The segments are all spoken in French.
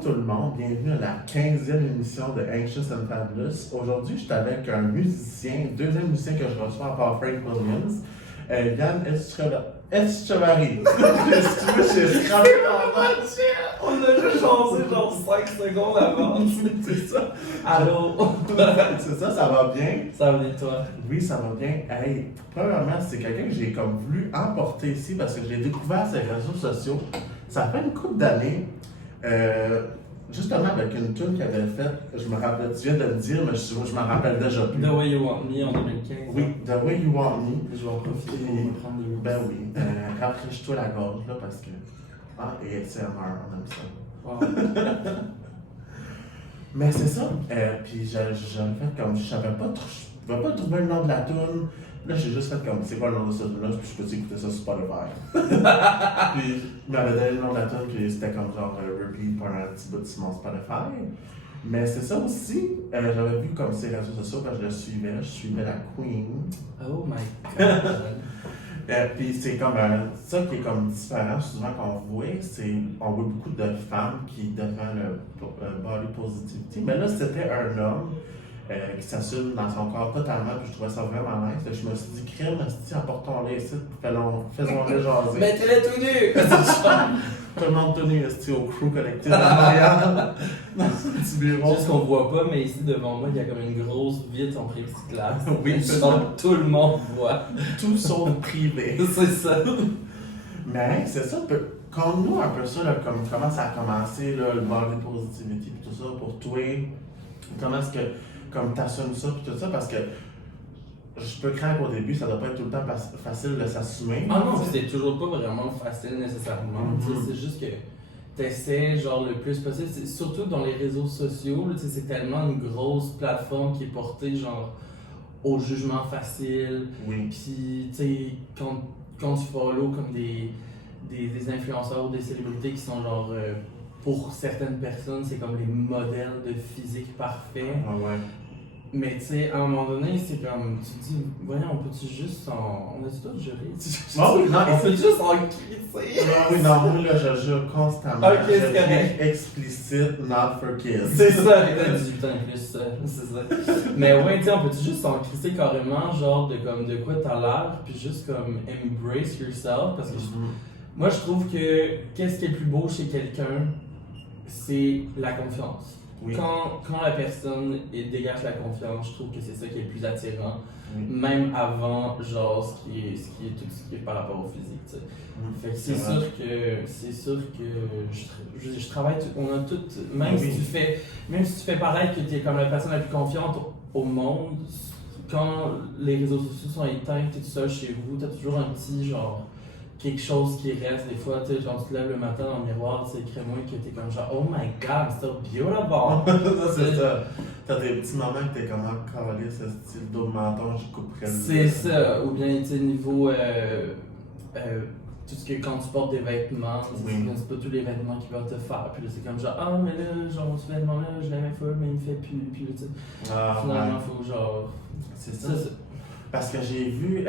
Bonjour tout le monde, bienvenue à la 15e émission de Anxious and Fabulous. Aujourd'hui, je suis avec un musicien, deuxième musicien que je reçois, encore Frank Williams. Yann Echevarri. Est-ce que tu veux, j'ai scrappé mon nom. On a juste changé genre 5 secondes avant. C'est ça. Allô? C'est ça, ça va bien? Ça va bien toi? Oui, ça va bien. Hey, premièrement, c'est quelqu'un que j'ai comme voulu emporter ici parce que je l'ai découvert sur les réseaux sociaux. Ça fait une couple d'années. Justement avec une tune qu'il avait faite, je me rappelle, tu viens de le dire, mais je m'en rappelle déjà plus. The Way You Want Me en 2015. Oui, The Way You Want Me. Je vais en profiter pour me prendre des Ben oui, rafraîchis-toi la gorge là parce que. Ah, et ASMR, on aime ça. Wow. Mais c'est ça, puis j'avais fait comme, je savais pas, je pouvais pas trouver le nom de la tune. Là, j'ai juste fait comme, c'est quoi le nom de cette tune-là, puis je peux écouter ça sur Spotify. Puis, il m'avait donné le nom de la tune, puis c'était comme genre repeat pour un petit bout sur mon Spotify. Mais c'est ça aussi, j'avais vu comme ses réseaux sociaux quand je suivais la Queen. Oh my god. Puis c'est comme ça qui est comme différent souvent qu'on voit, c'est on voit beaucoup de femmes qui défendent le body positivity, mais là c'était un homme qui s'assume dans son corps totalement, puis je trouvais ça vraiment nice. Je me suis dit, crème, apportons-les ici, faisons-les jaser. Mettez-les tout nu! Tout le monde tenu ici au crew collectif à Montréal, dans ce petit bureau. Juste qu'on voit pas, mais ici devant moi, il y a comme une grosse vitre en plexiglas. Oui, c'est Donc, ça. tout le monde voit. Tout sauf privé. C'est ça. Mais c'est ça, conte-nous un peu ça, là, comme, comment ça a commencé, là, le body positivity et tout ça, pour toi. Comment est-ce que, comme t'assumes ça et tout ça, parce que je peux craindre qu'au début, ça doit pas être tout le temps facile de s'assumer. Ah non, c'est toujours pas vraiment facile nécessairement. Tu sais, c'est juste que t'essaies genre le plus possible. Surtout dans les réseaux sociaux, là, tu sais, c'est tellement une grosse plateforme qui est portée genre au jugement facile. Oui. Puis, tu sais, quand tu follow comme des influenceurs ou des célébrités qui sont genre, pour certaines personnes, c'est comme les modèles de physique parfait. Ah ouais. Mais tu sais, à un moment donné, c'est comme, tu te dis, voyons, on peut-tu juste on a-tu tout juré? Ah oui, non, on peut juste en crisser. Ah oui, non, moi, là, je jure constamment. Ok, c'est je correct. dis explicite, not for kids. C'est ça, t'as 18 ans et plus, c'est ça. Mais ouais, tu sais, on peut-tu juste s'en crisser carrément, genre de quoi t'as l'air, puis juste comme embrace yourself, parce que moi je trouve que qu'est-ce qui est le plus beau chez quelqu'un, c'est la confiance. Oui. Quand la personne dégage la confiance, je trouve que c'est ça qui est le plus attirant, Oui. même avant genre ce qui est par rapport au physique, tu sais. Fait que c'est sûr que je travaille, on a tout, même si tu fais paraître que tu es comme la personne la plus confiante au monde, quand les réseaux sociaux sont éteints, tu es tout seul chez vous, tu as toujours un petit genre quelque chose qui reste. Des fois, tu sais, genre tu te lèves le matin dans le miroir, c'est écris-moi que t'es comme genre oh my god, I'm so beautiful. C'est ça. T'as des petits moments que t'es comme encore calé, ce style d'eau de menton, je couperais le C'est ça. Ou bien, tu sais, niveau tout ce que quand tu portes des vêtements, c'est pas tous les vêtements qui vont te faire. Puis là, c'est comme genre, ah, mais là, genre, ce vêtement-là, je l'aimais fort, mais il me fait plus. Puis là, tu sais, finalement, faut genre. C'est ça. Parce que j'ai vu,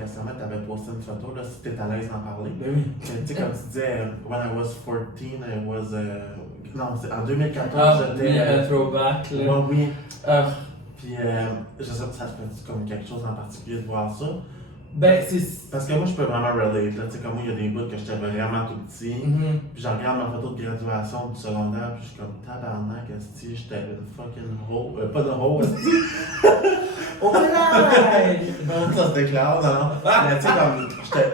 récemment, tu avais posté une photo, là, si tu es à l'aise d'en parler. Ben oui. Tu sais, comme tu disais, when I was 14, I was. Non, c'est en 2014, j'étais. Oui, throwback, là. Oui. Puis, je sais pas, ça te fait comme quelque chose en particulier de voir ça. Ben, c'est. Parce que moi, je peux vraiment relate, là. Tu sais, comme moi, il y a des bouts que j'étais vraiment tout petit. Puis, je regarde ma photo de graduation du secondaire, puis je suis comme tabarnak, esti, j'étais une fucking hoe. Pas de hoe, esti. Oh là! Non, ça c'était clair, non. Mais tu sais, comme,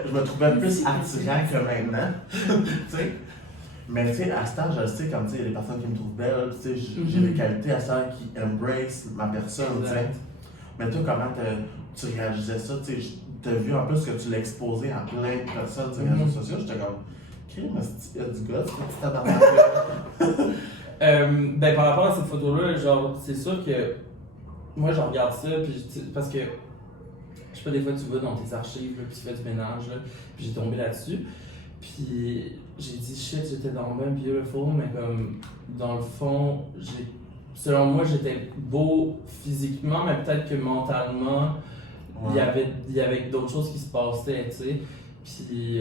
je me trouvais plus attirant que maintenant. Tu sais. Mais tu sais, à cet âge, je sais, comme tu sais, il y a des personnes qui me trouvent belle, tu sais, j'ai des qualités à ça qui embrace ma personne, tu sais. Mais toi, comment tu réagissais ça, tu sais, t'as vu en plus que tu l'as exposé à plein de personnes sur les réseaux sociaux, j'étais comme, crime, il y a du gars, c'est petit tabarnak. Ben, par rapport à cette photo-là, genre, c'est sûr que moi, je regarde ça, puis parce que, je sais pas, des fois, tu vas dans tes archives, là, puis tu fais du ménage, là, puis j'ai tombé là-dessus, puis j'ai dit, shit, j'étais dans le même beautiful, mais comme, dans le fond, selon moi, j'étais beau physiquement, mais peut-être que mentalement, il y avait d'autres choses qui se passaient, tu sais, puis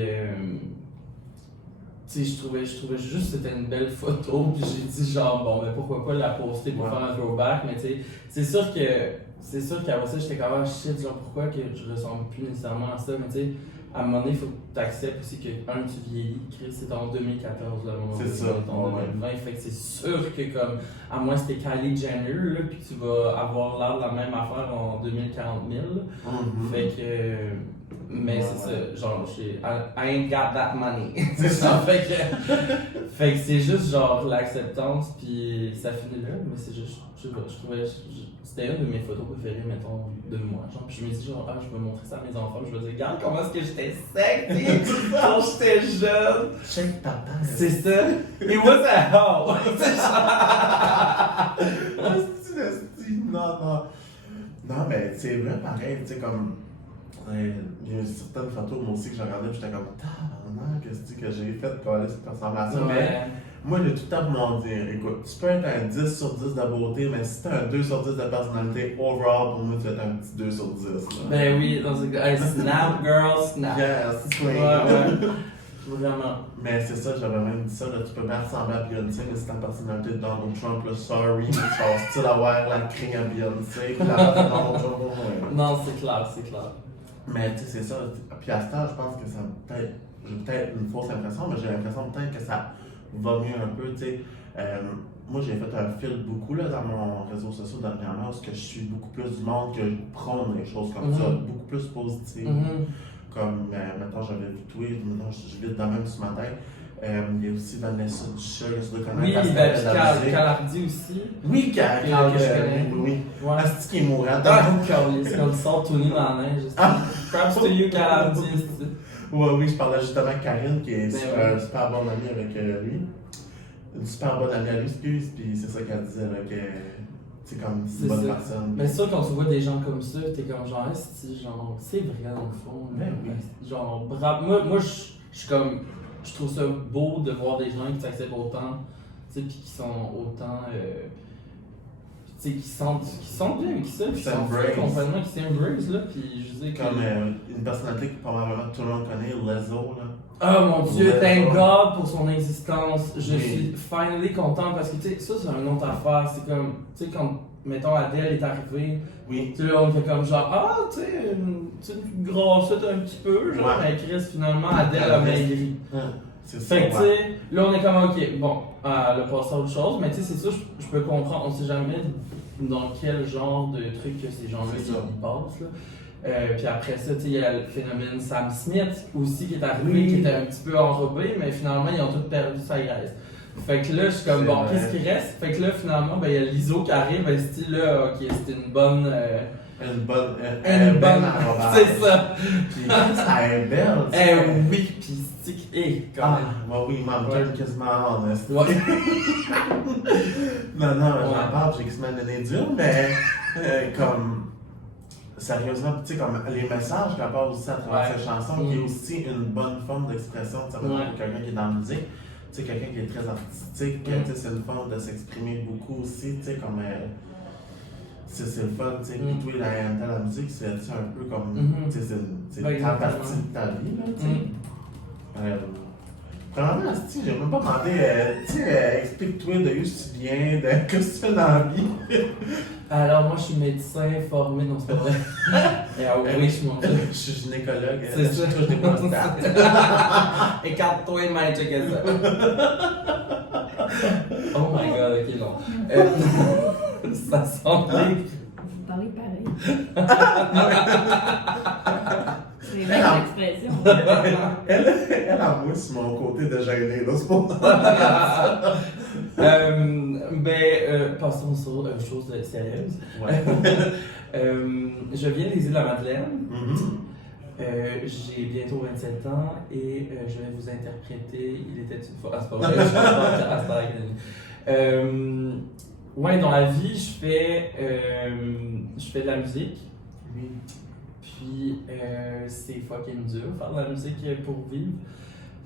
tu sais, je trouvais juste que c'était une belle photo, puis j'ai dit genre, bon, mais pourquoi pas la poster pour faire un throwback, mais tu sais, c'est sûr qu'après ça, j'étais comme, ah shit, genre, pourquoi que je ressemble plus nécessairement à ça, mais tu sais, à un moment donné, il faut que tu acceptes aussi que, tu vieillis, Chris, c'est en 2014, là, au moment où C'est ça, en 2020, fait que c'est sûr que, comme, à moins que t'es Kylie Jenner, là, puis que tu vas avoir l'air de la même affaire en 2040 000, fait que, mais c'est ça, genre, I ain't got that money, c'est ça, fait que c'est juste, genre, l'acceptance, puis ça finit là, mais c'est juste, je trouvais, c'était une de mes photos préférées, mettons, de moi. Genre, puis je me dis, genre, je vais montrer ça à mes enfants, je vais dire, regarde comment est-ce que j'étais sec, quand j'étais jeune. Check papa. C'est ça. It was a hoe. Non. Non, mais c'est vrai, pareil, tu sais, comme. Il y a certaines photos, moi aussi, que j'ai regardées, puis j'étais comme, tabarnak, qu'est-ce que j'ai fait pour aller cette ressemblance-là. Mais moi, j'ai tout le temps pour m'en dire, écoute, tu peux être un 10 sur 10 de beauté, mais si t'as un 2 sur 10 de personnalité, overall, pour moi, tu vas être un petit 2 sur 10. Là. Ben oui, dans ce cas, snap, girl, snap. Yes, queen. Ouais. Vraiment. Mais c'est ça, j'avais même dit ça, là, tu peux bien ressembler à Beyoncé, mais si ta personnalité de Donald Trump, là, sorry, mais tu vas style avoir la crie à Beyoncé, puis la personne Donald Trump, ouais. Non, c'est clair. Mais tu sais, c'est ça. Puis à ce temps, je pense que ça j'ai peut-être une fausse impression, mais j'ai l'impression peut-être que ça va mieux un peu, tu sais. Moi, j'ai fait un fil beaucoup là, dans mon réseau social dernièrement, parce que je suis beaucoup plus du monde que je prône des choses comme ça, beaucoup plus positives. Comme, maintenant, j'avais vu tweet, maintenant, je lis dans même ce matin. Il y a aussi Vanessa Duchat, que tu dois connaître. Oui, Calardi aussi. Oui, que je connais. Oui. Ouais. Asti qui est mourant. Quand il sort tout nu dans la neige. Props to you, Calardi. Oui, je parlais justement de Karine, qui est Ben un super bonne amie avec lui. Une super bonne amie à lui, excuse, puis c'est ça qu'elle disait, là, que c'est comme une bonne personne. Mais c'est sûr, quand tu vois des gens comme ça, t'es comme genre, genre, c'est vrai dans le fond. Ben oui. Genre, bravo. Moi, je suis comme. Je trouve ça beau de voir des gens qui s'acceptent autant, tu sais, puis qui sont autant. Tu sais, qui sentent bien avec ça, puis qui sont complètement, qui s'embrace, là, puis je dis comme une personnalité que probablement tout le monde connaît, Lizzo, là. Oh mon dieu, thank God pour son existence. Je suis finally content parce que, tu sais, ça, c'est une autre affaire. C'est comme, tu sais, quand, mettons, Adèle est arrivée, tu sais, on fait comme genre, tu sais, une grossette un petit peu, genre, mais Chris, finalement, Adèle a maigri. C'est ça. Fait que, tu sais, là, on est comme, ok, bon, elle a passé à autre chose, mais tu sais, c'est ça, je peux comprendre, on sait jamais dans quel genre de truc que ces gens-là ils passent, là. Puis après ça, il y a le phénomène Sam Smith aussi qui est arrivé, qui était un petit peu enrobé, mais finalement, ils ont tous perdu sa graisse. Fait que là, je suis comme, bon, qu'est-ce qui reste? Fait que là, finalement, il y a Lizzo qui arrive, ben, là, ok, c'était une bonne. Une bonne c'est ça! Puis elle est belle. Oui, pis c'est quand même. Oui, m'en donne quasiment honest. Non, j'en parle, j'ai quasiment donné dur, mais comme. Sérieusement, tu sais, comme les messages qu'elle passe aussi à travers cette chanson, qui est aussi une bonne forme d'expression, pour quelqu'un qui est dans la musique, tu sais, quelqu'un qui est très artistique, tu sais, c'est une forme de s'exprimer beaucoup aussi, tu sais, comme. C'est le fun, tu sais, puis toi, dans la musique, c'est un peu comme. Tu sais, c'est une grande partie de ta vie, là, tu sais. Premièrement, j'ai même pas demandé, tu sais, explique-toi de où tu viens, de qu'est-ce que tu fais dans la vie. Alors, moi, je suis médecin formé dans ce domaine. Oui, je suis gynécologue. C'est ça. Je touche des prostates. Écarte-toi, mais checker ça. Oh my god, ok, non. Ça semblait. Vous parlez pareil. C'est une expression. Elle a moi sur mon côté de gêné, là, c'est pour ça. Passons sur une chose sérieuse. Ouais. Je viens des îles-de-la-Madeleine. J'ai bientôt 27 ans et je vais vous interpréter Il était une fois. C'est pas vrai, je suis à Star Academy. Ouais, dans la vie, je fais de la musique. Oui. Puis c'est fucking dur faire de la musique pour vivre.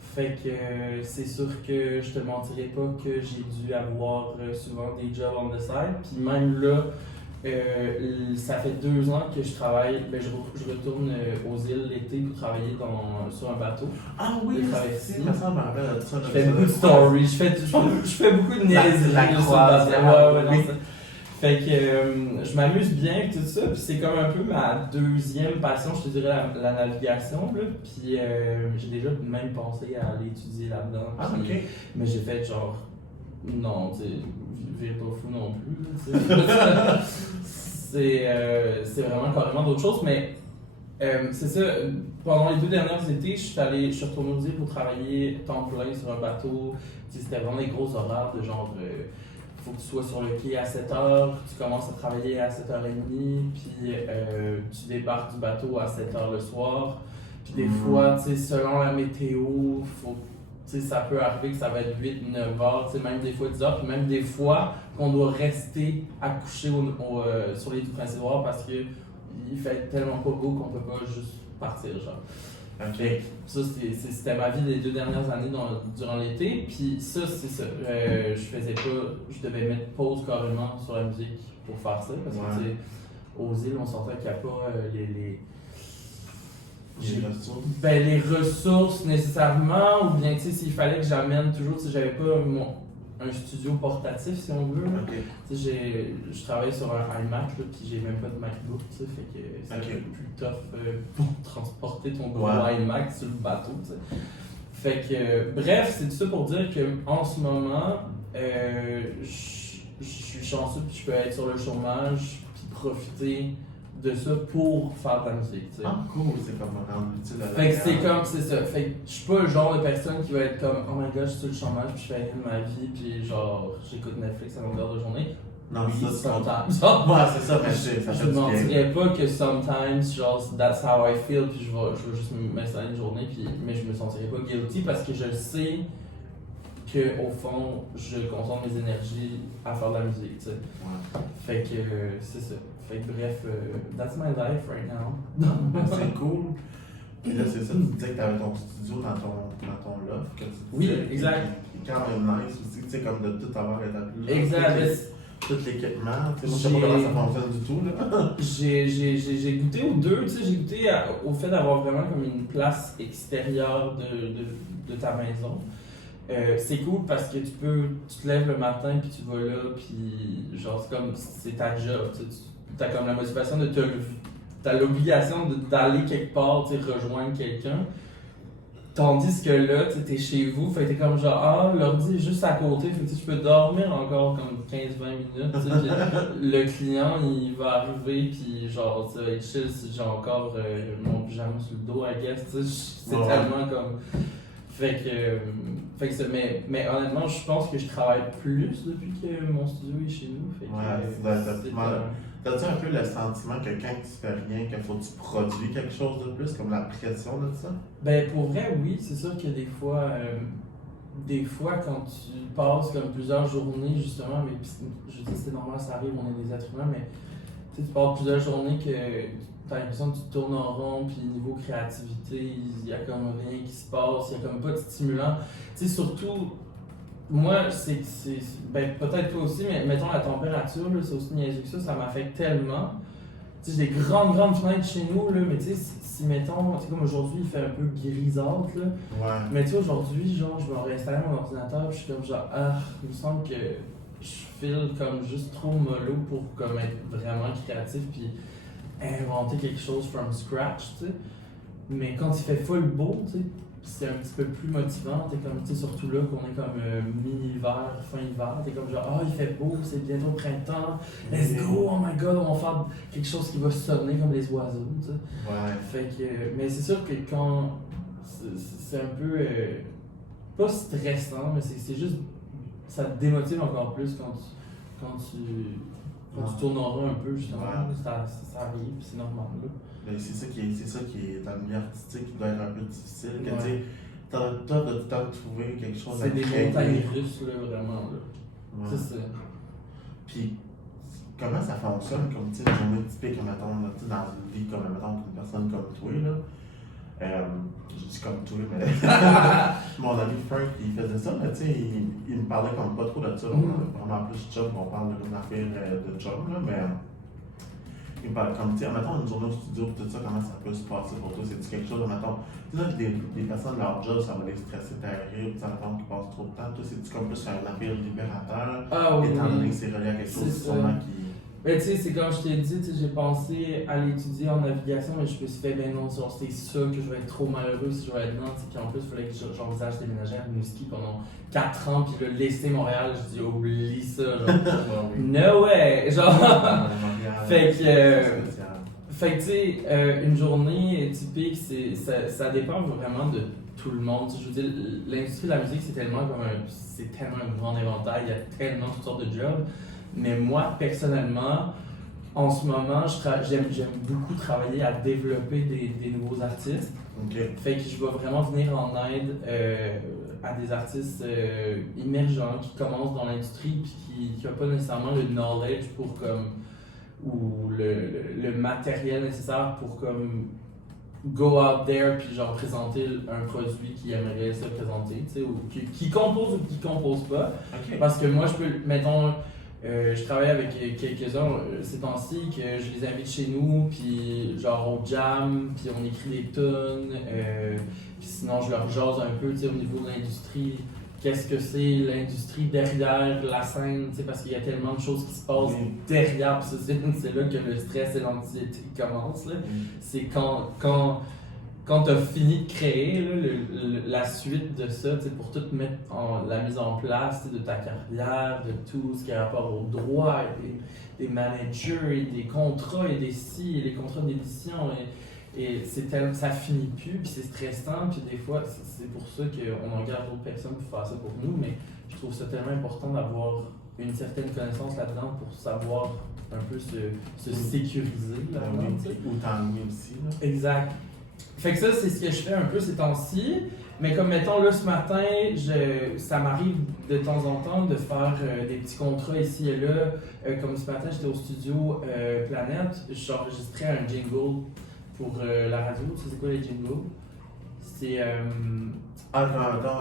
Fait que c'est sûr que je te mentirais pas que j'ai dû avoir souvent des jobs on the side. Puis même là, Ça fait 2 ans que je travaille, je retourne aux îles l'été pour travailler sur un bateau. Ah oui, de traversée. ça me rappelle de ça. Je fais beaucoup de stories, je fais beaucoup de niaiseries. La sur le croisière, bateau. Ouais, oui. non, ça. Fait que je m'amuse bien et tout ça, puis c'est comme un peu ma deuxième passion, je te dirais la navigation, là. Puis j'ai déjà même pensé à aller étudier là-dedans. Ah, puis- ok. Mais j'ai fait genre, non, tu sais, je vais pas fou non plus, là, tu sais. c'est vraiment carrément d'autres choses, mais c'est ça, pendant les 2 dernières étés, je suis retourné aux îles pour travailler temps plein sur un bateau. Tu sais, c'était vraiment des gros horaires de genre, faut que tu sois sur le quai à 7h, tu commences à travailler à 7h30, puis tu débarques du bateau à 7h le soir. Puis des fois, tu sais, selon la météo, ça peut arriver que ça va être 8-9h, même des fois 10h, puis même des fois qu'on doit rester accouché sur les tout principaux parce que il fait tellement pas beau qu'on peut pas juste partir, genre. Ok. Ça, c'était ma vie des 2 dernières années durant l'été. Puis ça, c'est ça. Je devais mettre pause carrément sur la musique pour faire ça. Parce que, tu sais, aux îles, on sentait qu'il n'y a pas les ressources. Ben, les ressources nécessairement, ou bien, tu sais, s'il fallait que j'amène toujours, si j'avais pas un studio portatif, si on veut. Ok. Tu sais, je travaille sur un iMac, là, puis j'ai même pas de MacBook, tu sais, fait que c'est un peu plus tough pour transporter ton gros iMac sur le bateau, tu sais. Fait que, bref, c'est tout ça pour dire qu'en ce moment, je suis chanceux, puis je peux être sur le chômage, puis profiter de ça pour faire de la musique, tu sais. Ah, cool, c'est comme rendre utile à la Fait que c'est ça. Fait que je suis pas le genre de personne qui va être comme oh my god, je suis sur le chômage, puis je fais rien de ma vie, puis genre j'écoute Netflix à longueur de journée. Non, Oui, ça, c'est sometimes. Ouais, c'est ça, mais ça Je fait ne du bien. mentirais pas que sometimes, genre, that's how I feel, puis je vais juste m'installer une journée, mais je me sentirais pas guilty parce que je sais qu'au fond, je concentre mes énergies à faire de la musique, tu sais. Ouais. Fait que c'est ça. Fait que bref, that's my life right now. Ben, c'est cool. Puis là, c'est ça, tu disais que tu avais ton studio dans ton loft. Que tu Oui, disais, exact. Puis quand même nice aussi, tu sais, comme de tout avoir établi. Exact. Tout l'équipement, tu sais, moi, je sais pas comment ça fonctionne du tout, là. J'ai goûté aux deux, tu sais, j'ai goûté au fait d'avoir vraiment comme une place extérieure de ta maison. C'est cool parce que tu te lèves le matin puis tu vas là puis genre c'est comme c'est ta job, tu as comme la motivation de t'as l'obligation d'aller quelque part, tu sais, rejoindre quelqu'un. Tandis que là, tu es chez vous, fait que t'es comme genre, ah, l'ordi est juste à côté, fait que tu peux dormir encore comme 15-20 minutes, tu sais, puis le client, il va arriver, puis genre, tu vas être chill si j'ai encore mon pyjama sur le dos, I guess, tu sais, c'est tellement comme... Fait que ça, mais honnêtement, je pense que je travaille plus depuis que mon studio est chez nous, fait que... T'as-tu un peu le sentiment que quand tu fais rien, qu'il faut que tu produis quelque chose de plus, comme la pression de ça? Ben pour vrai, oui, c'est sûr que des fois quand tu passes comme plusieurs journées justement, mais je dis c'est normal, ça arrive, on est des êtres humains, mais tu passes plusieurs journées que t'as l'impression que tu tournes en rond, puis niveau créativité, il y a comme rien qui se passe, il y a comme pas de stimulant. Tu sais, surtout, moi, ben peut-être toi aussi, mais mettons la température, là, c'est aussi niaiseux que ça m'affecte tellement. Tu sais, j'ai des grandes fenêtres chez nous, là, mais tu sais, si mettons, tu sais, comme aujourd'hui, il fait un peu grisâtre, là. Ouais. Mais tu sais, aujourd'hui, genre, je vais réinstaller mon ordinateur, puis je suis comme genre, il me semble que je file comme juste trop mollo pour comme être vraiment créatif, puis inventer quelque chose from scratch, tu sais. Mais quand il fait full beau, tu sais, c'est un petit peu plus motivant, t'es comme, tu sais, surtout là qu'on est comme mi-hiver, fin hiver, t'es comme genre, il fait beau, c'est bientôt printemps, let's go, oh my god, on va faire quelque chose qui va sonner comme les oiseaux, tu sais. Ouais. Fait que, mais c'est sûr que quand, c'est un peu, pas stressant, mais c'est juste, ça te démotive encore plus quand tu tournes en rond un peu, justement, ça arrive, c'est normal, là. Ben, c'est ça qui est dans le milieu artistique qui doit être un peu difficile. Que, tu sais, t'as de tout le temps de trouver quelque chose c'est des créer. montagnes russes, là, vraiment, là. Ouais. C'est ça. Puis, comment ça fonctionne, comme, tu sais, une journée typique, mettons, là, tu sais, dans une vie, comme, mettons, une personne comme toi, là. Je dis comme toi, mais mon ami Frank, il faisait ça, mais tu sais, il me parlait comme pas trop de ça. On a vraiment plus de chum, on parle d'une affaire de chum, là, mais comme tu sais, mettons une journée au studio, tout ça, comment ça peut se passer pour toi? C'est-tu quelque chose, mettons, tu sais, des personnes, leur job, ça va les stresser terrible, tu sais, mettons, qu'ils passent trop de temps, toi, c'est-tu comme plus un appel libérateur, étant donné que c'est relié à quelque chose sûrement qui. Mais tu sais, c'est comme je t'ai dit, j'ai pensé à l'étudier en navigation, mais je me suis fait, ben non, genre, c'est sûr que je vais être trop malheureux si je vais être dedans, puis en plus, il fallait que j'envisage déménager à Rimouski pendant 4 ans, puis là, laisser Montréal, je dis, oublie ça, genre, no way, genre, fait que tu sais, une journée typique, ça dépend vraiment de tout le monde. Je veux dire, l'industrie de la musique, c'est tellement un grand éventail, il y a tellement toutes sortes de jobs. Mais moi, personnellement, en ce moment, j'aime beaucoup travailler à développer des nouveaux artistes. Okay. Fait que je vais vraiment venir en aide à des artistes émergents qui commencent dans l'industrie et qui n'ont pas nécessairement le knowledge ou le matériel nécessaire pour go out there puis genre présenter un produit qu'ils aimeraient se présenter, tu sais, ou qui compose ou qui compose pas. Okay. Parce que moi, mettons, je travaille avec quelques-uns ces temps-ci que je les invite chez nous, puis genre on jam, puis on écrit des tunes, puis sinon je leur jase un peu, tu sais, au niveau de l'industrie. Qu'est-ce que c'est l'industrie derrière la scène, tu sais, parce qu'il y a tellement de choses qui se passent derrière, puis c'est là que le stress et l'anxiété commencent, là. C'est quand tu as fini de créer là, la suite de ça, pour tout mettre la mise en place de ta carrière, de tout ce qui a rapport au droit, et des managers, et des contrats, et des et les contrats d'édition, et ça finit plus, puis c'est stressant, puis des fois, c'est pour ça qu'on engage d'autres personnes pour faire ça pour nous, mais je trouve ça tellement important d'avoir une certaine connaissance là-dedans pour savoir un peu se sécuriser là-dedans. Ou t'ennuyer aussi. Là. Exact. Fait que ça, c'est ce que je fais un peu ces temps-ci. Mais comme mettons là ce matin, ça m'arrive de temps en temps de faire des petits contrats ici et là. Comme ce matin, j'étais au studio Planète, j'enregistrais un jingle pour la radio. Tu sais c'est quoi les jingles? C'est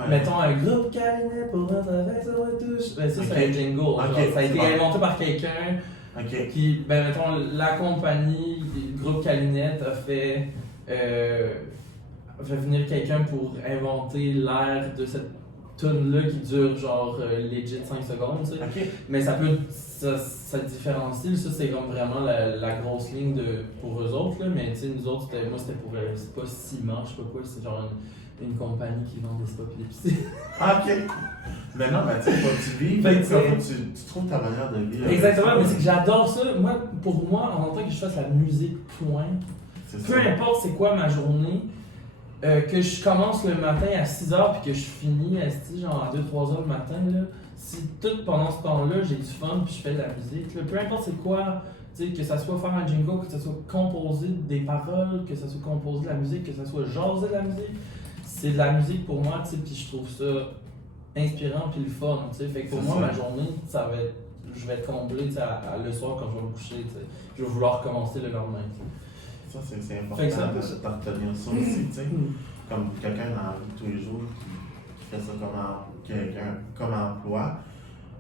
mettons un groupe câlinet pour votre avec sa retouche. Ben, ça, c'est un jingle. Okay. Ça a été inventé par quelqu'un qui, ben mettons, la compagnie, le groupe Calinette a fait venir quelqu'un pour inventer l'air de cette tune-là qui dure genre legit 5 secondes, tu sais. Okay. Mais ça différencie, ça c'est comme vraiment la grosse ligne pour eux autres, là. Mais tu sais, nous autres, c'était pour, c'est pas ciment, je sais pas quoi, c'est genre une compagnie qui vend des spots d'épicerie. Ah, ok. Mais non, mais tu sais, faut que tu vives, tu trouves ta manière de vivre. Exactement, mais c'est que j'adore ça. Pour moi, en tant que je fasse la musique, point. Peu importe c'est quoi ma journée, que je commence le matin à 6h puis que je finis genre à 2-3h le matin, là, si tout pendant ce temps-là j'ai du fun puis je fais de la musique, là, peu importe c'est quoi, que ça soit faire un jingle, que ça soit composer des paroles, que ça soit composer de la musique, que ça soit jaser de la musique, c'est de la musique pour moi, puis je trouve ça inspirant puis le fun, fait que pour moi ma journée, je vais être comblé le soir quand je vais me coucher, je vais vouloir recommencer le lendemain. Ça, c'est important de retenir ça aussi, tu sais. Comme quelqu'un dans la vie de tous les jours qui fait ça comme emploi,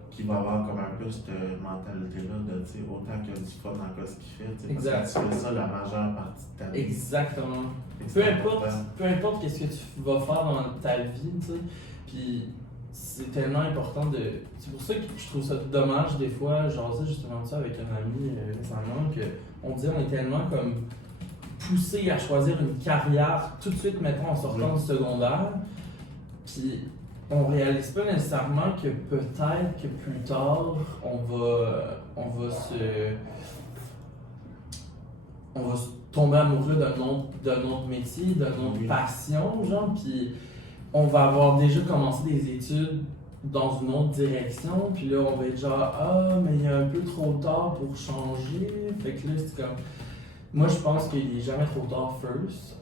qui va avoir comme un peu cette mentalité-là de, tu sais, autant qu'il y a du fun dans ce qu'il fait, tu sais, parce que tu fais ça la majeure partie de ta vie. Exactement. Peu importe qu'est-ce que tu vas faire dans ta vie, tu sais, puis c'est tellement important de... C'est pour ça que je trouve ça dommage des fois, j'en disais justement ça avec un ami récemment, qu'on dit on est tellement comme poussé à choisir une carrière tout de suite, mettons, en sortant du secondaire, puis on réalise pas nécessairement que peut-être que plus tard, on va se tomber amoureux d'un autre métier, d'une autre passion, genre, puis on va avoir déjà commencé des études dans une autre direction, puis là, on va être genre « Ah, mais il est un peu trop tard pour changer. » Fait que là, c'est comme... Moi, je pense qu'il n'est jamais trop tard, first.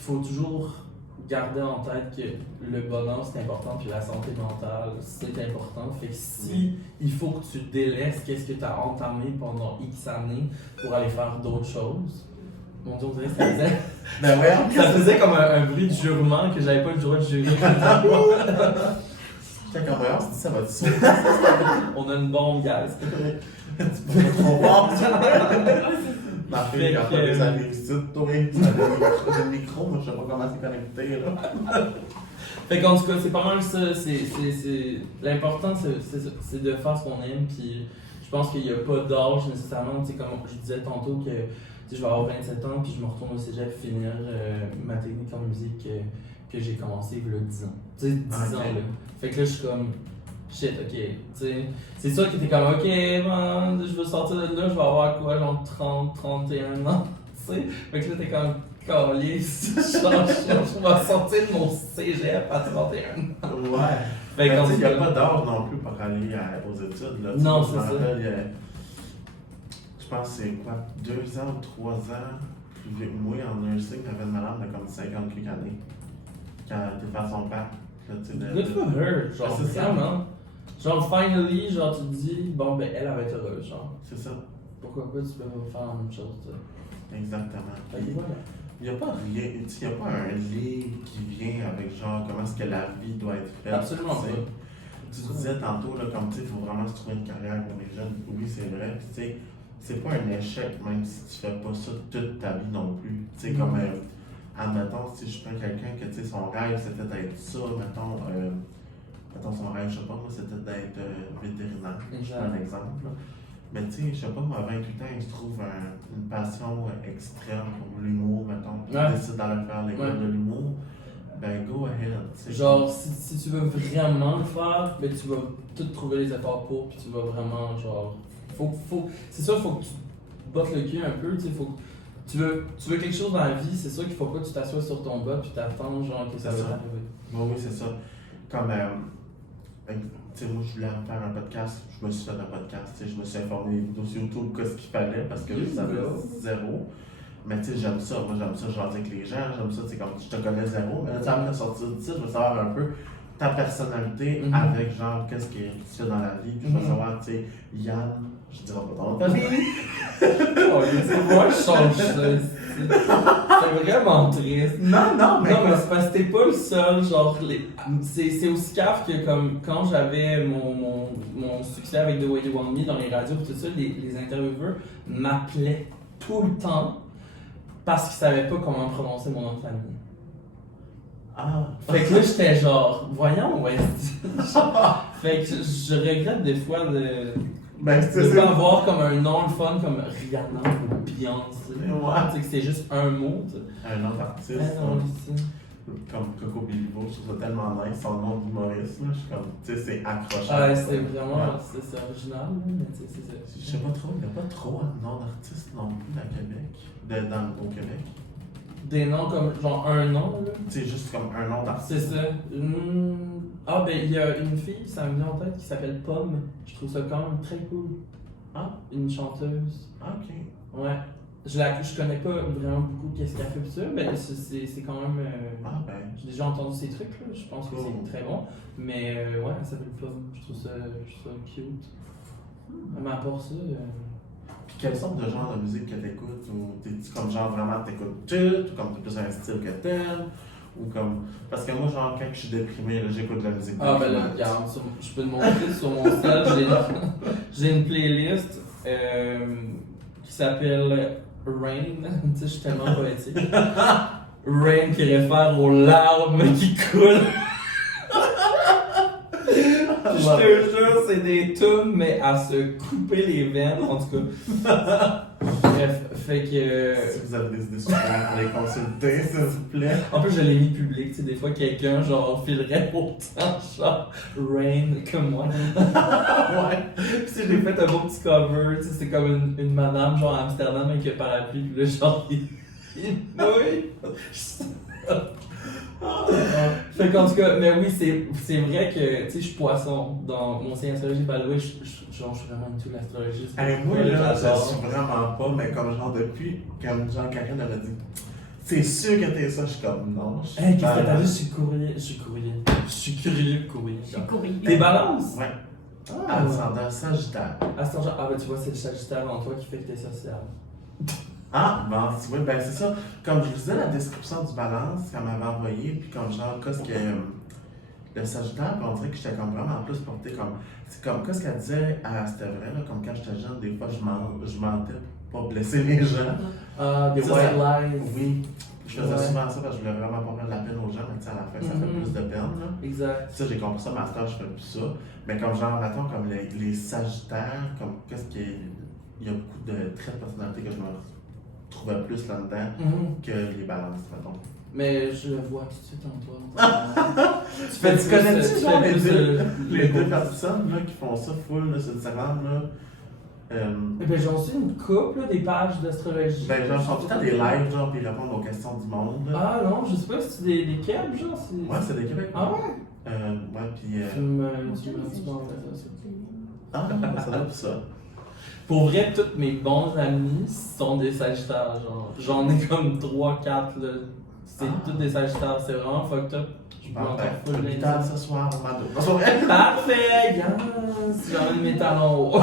Faut toujours garder en tête que le bonheur, c'est important, puis la santé mentale, c'est important. Fait que si il faut que tu délaisses qu'est-ce que tu as entamé pendant X années pour aller faire d'autres choses, mon Dieu, on dirait que ça faisait... Ben ouais, ça faisait comme un bruit de jurement que j'avais pas le droit de jurer. J'étais comme, voyons, si ça va te sauter. On a une bombe, guys. Tu peux pas trop voir. Ma fille, il y a pas des années ici, toi. J'ai le micro, moi, je sais pas comment c'est connecté, là. Fait qu'en tout cas, c'est pas mal ça. L'important, c'est de faire ce qu'on aime. Puis je pense qu'il n'y a pas d'âge nécessairement. Tu sais, comme je disais tantôt, que je vais avoir 27 ans, puis je me retourne au cégep finir ma technique en musique que j'ai commencé il y a 10 ans. Tu sais, 10 ans, là. Fait que là, je suis comme, shit, ok. Tu sais, c'est sûr que t'es comme, ok, man, je veux sortir de là, je vais avoir quoi, genre 30, 31 ans. Tu sais, fait que là, t'es comme, calice, je vais sortir de mon cégep à 31 ans. Ouais. Fait Mais qu'en tu sais, il tout n'y a cas- pas d'âge non plus pour aller aux études, là. Tu Non, sais, c'est je me ça. rappelle, je pense que c'est quoi, 2 ans ou 3 ans plus vieux que moi en nursing, t'avais une madame de comme 50 quelques années. Quand elle était fait son bac. Là, tu sais, Good for her, genre, c'est ça. vraiment. Genre, finally, genre, tu te dis, bon, ben, elle va être heureuse, genre. C'est ça, Pourquoi pas, tu peux pas faire la même chose, tu sais. exactement. Fait que voilà. Il n'y a pas rien, tu sais, il n'y a pas un livre qui vient avec genre comment est-ce que la vie doit être faite. Absolument tu sais. pas. Tu disais tantôt, là, comme tu sais, il faut vraiment se trouver une carrière pour les jeunes. Oui, c'est vrai. Puis, tu sais, c'est pas un échec, même si tu fais pas ça toute ta vie non plus. Tu sais, comme, admettons, si je prends quelqu'un que, tu sais, son rêve, c'était d'être ça, mettons son rêve, je sais pas, moi, c'était d'être vétérinaire. Je prends un exemple, là. Mais, tu sais, je sais pas, moi, à 28 ans, il se trouve une passion extrême pour l'humour, mettons. Tu décides d'aller faire l'école de l'humour. Ben, go ahead. Tu sais. Genre, si tu veux vraiment le faire, ben, tu vas tout trouver les efforts pour, puis tu vas vraiment, genre. C'est sûr, il faut que tu bottes le cul un peu, tu sais. Tu veux quelque chose dans la vie, c'est sûr qu'il faut pas que tu t'assoies sur ton bas puis t'attends, genre, que ça va t'arriver. Oui, c'est ça. Comme, tu sais, moi, je voulais faire un podcast, je me suis fait un podcast, tu sais, je me suis informé des vidéos sur YouTube, qu'est-ce qu'il fallait, parce que je savais zéro. Mais tu sais, j'aime ça, moi j'aime ça, jaser avec les gens, j'aime ça, tu sais, comme je te connais zéro, mais là, tu sais, après sortir de ça, je veux savoir un peu ta personnalité avec genre, qu'est-ce que tu fais dans la vie, puis je veux savoir, tu sais, Yann, je dirais pas ton nom, Oh, moi, je change ça. C'est vraiment triste. Non, mais. Non, mais c'est parce que t'es pas le seul, genre, c'est aussi cave que comme quand j'avais mon succès avec The Way You Want Me dans les radios et tout ça, les intervieweurs m'appelaient tout le temps parce qu'ils savaient pas comment prononcer mon nom de famille. Ah. Fait que là, j'étais genre, voyons, ouais. Fait que je regrette des fois de pas avoir comme un nom le fun comme Rihanna ou Beyoncé. Ouais. Tu sais que c'est juste un mot, tu sais. Un autre artiste. Non, comme Coco Bilivo, je trouve ça tellement nice, son nom d'humoriste, là, je suis comme, tu sais, c'est accrochant. Ouais, c'est vraiment, c'est original, mais tu sais, c'est ça. Je sais pas trop, il n'y a pas trop un nom d'artiste non plus à Québec, au Québec. Des noms comme, genre un nom, là. C'est juste comme un nom d'artiste. C'est ça. Ah, ben, il y a une fille, ça me vient en tête, qui s'appelle Pomme. Je trouve ça quand même très cool. Ah, Une chanteuse. ok. Ouais. Je connais pas vraiment beaucoup qu'est-ce qu'elle fait pis ça, mais c'est quand même. Ah, ben. J'ai déjà entendu ces trucs là, je pense que c'est très bon. Mais ouais, elle s'appelle Pomme, je trouve ça cute. Mais à part ça. Puis quelle sorte de genre de musique que t'écoutes? Ou t'es-tu comme genre vraiment t'écoutes tout? Ou comme t'es plus un style que t'aimes? Ou comme. Parce que moi, genre, quand je suis déprimé, là, j'écoute de la musique. Ah, ben là, regarde, je peux te montrer sur mon site, j'ai une playlist qui s'appelle Rain. Tu sais, je suis tellement poétique. Rain qui réfère aux larmes qui coulent. Je te jure, c'est des tunes, mais à se couper les veines, en tout cas. Bref, fait que. Si vous avez des idées super, allez consulter, s'il vous plaît. En plus, je l'ai mis public, tu sais, des fois quelqu'un, genre, filerait autant, genre, Rain que moi. Ouais. Puis, tu sais, j'ai fait un beau petit cover, tu sais, c'est comme une madame, genre, à Amsterdam avec un parapluie, puis là, genre, oui. Fait qu'en tout cas, mais oui, c'est vrai que, tu sais, je suis poisson. Dans mon signe astrologique, by the way, je suis vraiment into l'astrologie. Moi, là, je j'adore. suis vraiment pas, mais comme genre depuis, comme genre quelqu'un m'avait dit, c'est sûr que t'es ça, je suis comme non. Hey, qu'est-ce que t'as vu? Je suis courrier. Je suis curieux courrier. Je suis courrier. T'es balance? Ouais. Ah, Ascendant Sagittaire. Ascendant, ah, ben tu vois, c'est le Sagittaire en toi qui fait que t'es social. Ah, bon, tu vois, ben c'est ça. Comme je vous disais, la description du balance qu'elle m'avait envoyé, puis comme genre, qu'est-ce le Sagittaire, puis on dirait que j'étais comme vraiment plus porté comme. C'est comme qu'est-ce qu'elle disait, c'était vrai, là, comme quand j'étais jeune, des fois je mentais pour pas blesser les gens. Des Ça, white ça- lies. Oui. Je faisais Ouais. souvent ça parce que je voulais vraiment pas faire de la peine aux gens, mais tu sais, à la fin, ça fait plus de peine. Là. Exact. Ça, j'ai compris ça, master, je fais plus ça. Mais comme genre, mettons, comme les Sagittaires, comme qu'est-ce qui est. Il y a beaucoup de traits de personnalité que je me trouvais plus là-dedans que les balances, mettons. Mais je le vois tout de suite en toi. Tu connais-tu genre les les deux personnes là, qui font ça full là, sur Instagram là? Ben, j'ai aussi une couple, des pages d'astrologie. Ben, genre, ils font tout le temps des lives, genre, puis ils répondent aux questions du monde. Là. Ah non, je sais pas si c'est des kebs, genre. Ouais, c'est des Québécois. Ah ouais? Ouais, puis. Tu m'as ça. Ah, ça doit être ça. Pour vrai, tous mes bons amis sont des Sagittaires, genre. J'en ai comme 3-4, là. C'est tous des Sagittaires, c'est vraiment fucked up. Je peux encore full Parfait. les 8 heures ce soir au Mado. Non, c'est vrai? Parfait, yes! J'ai envie de mes talons hauts.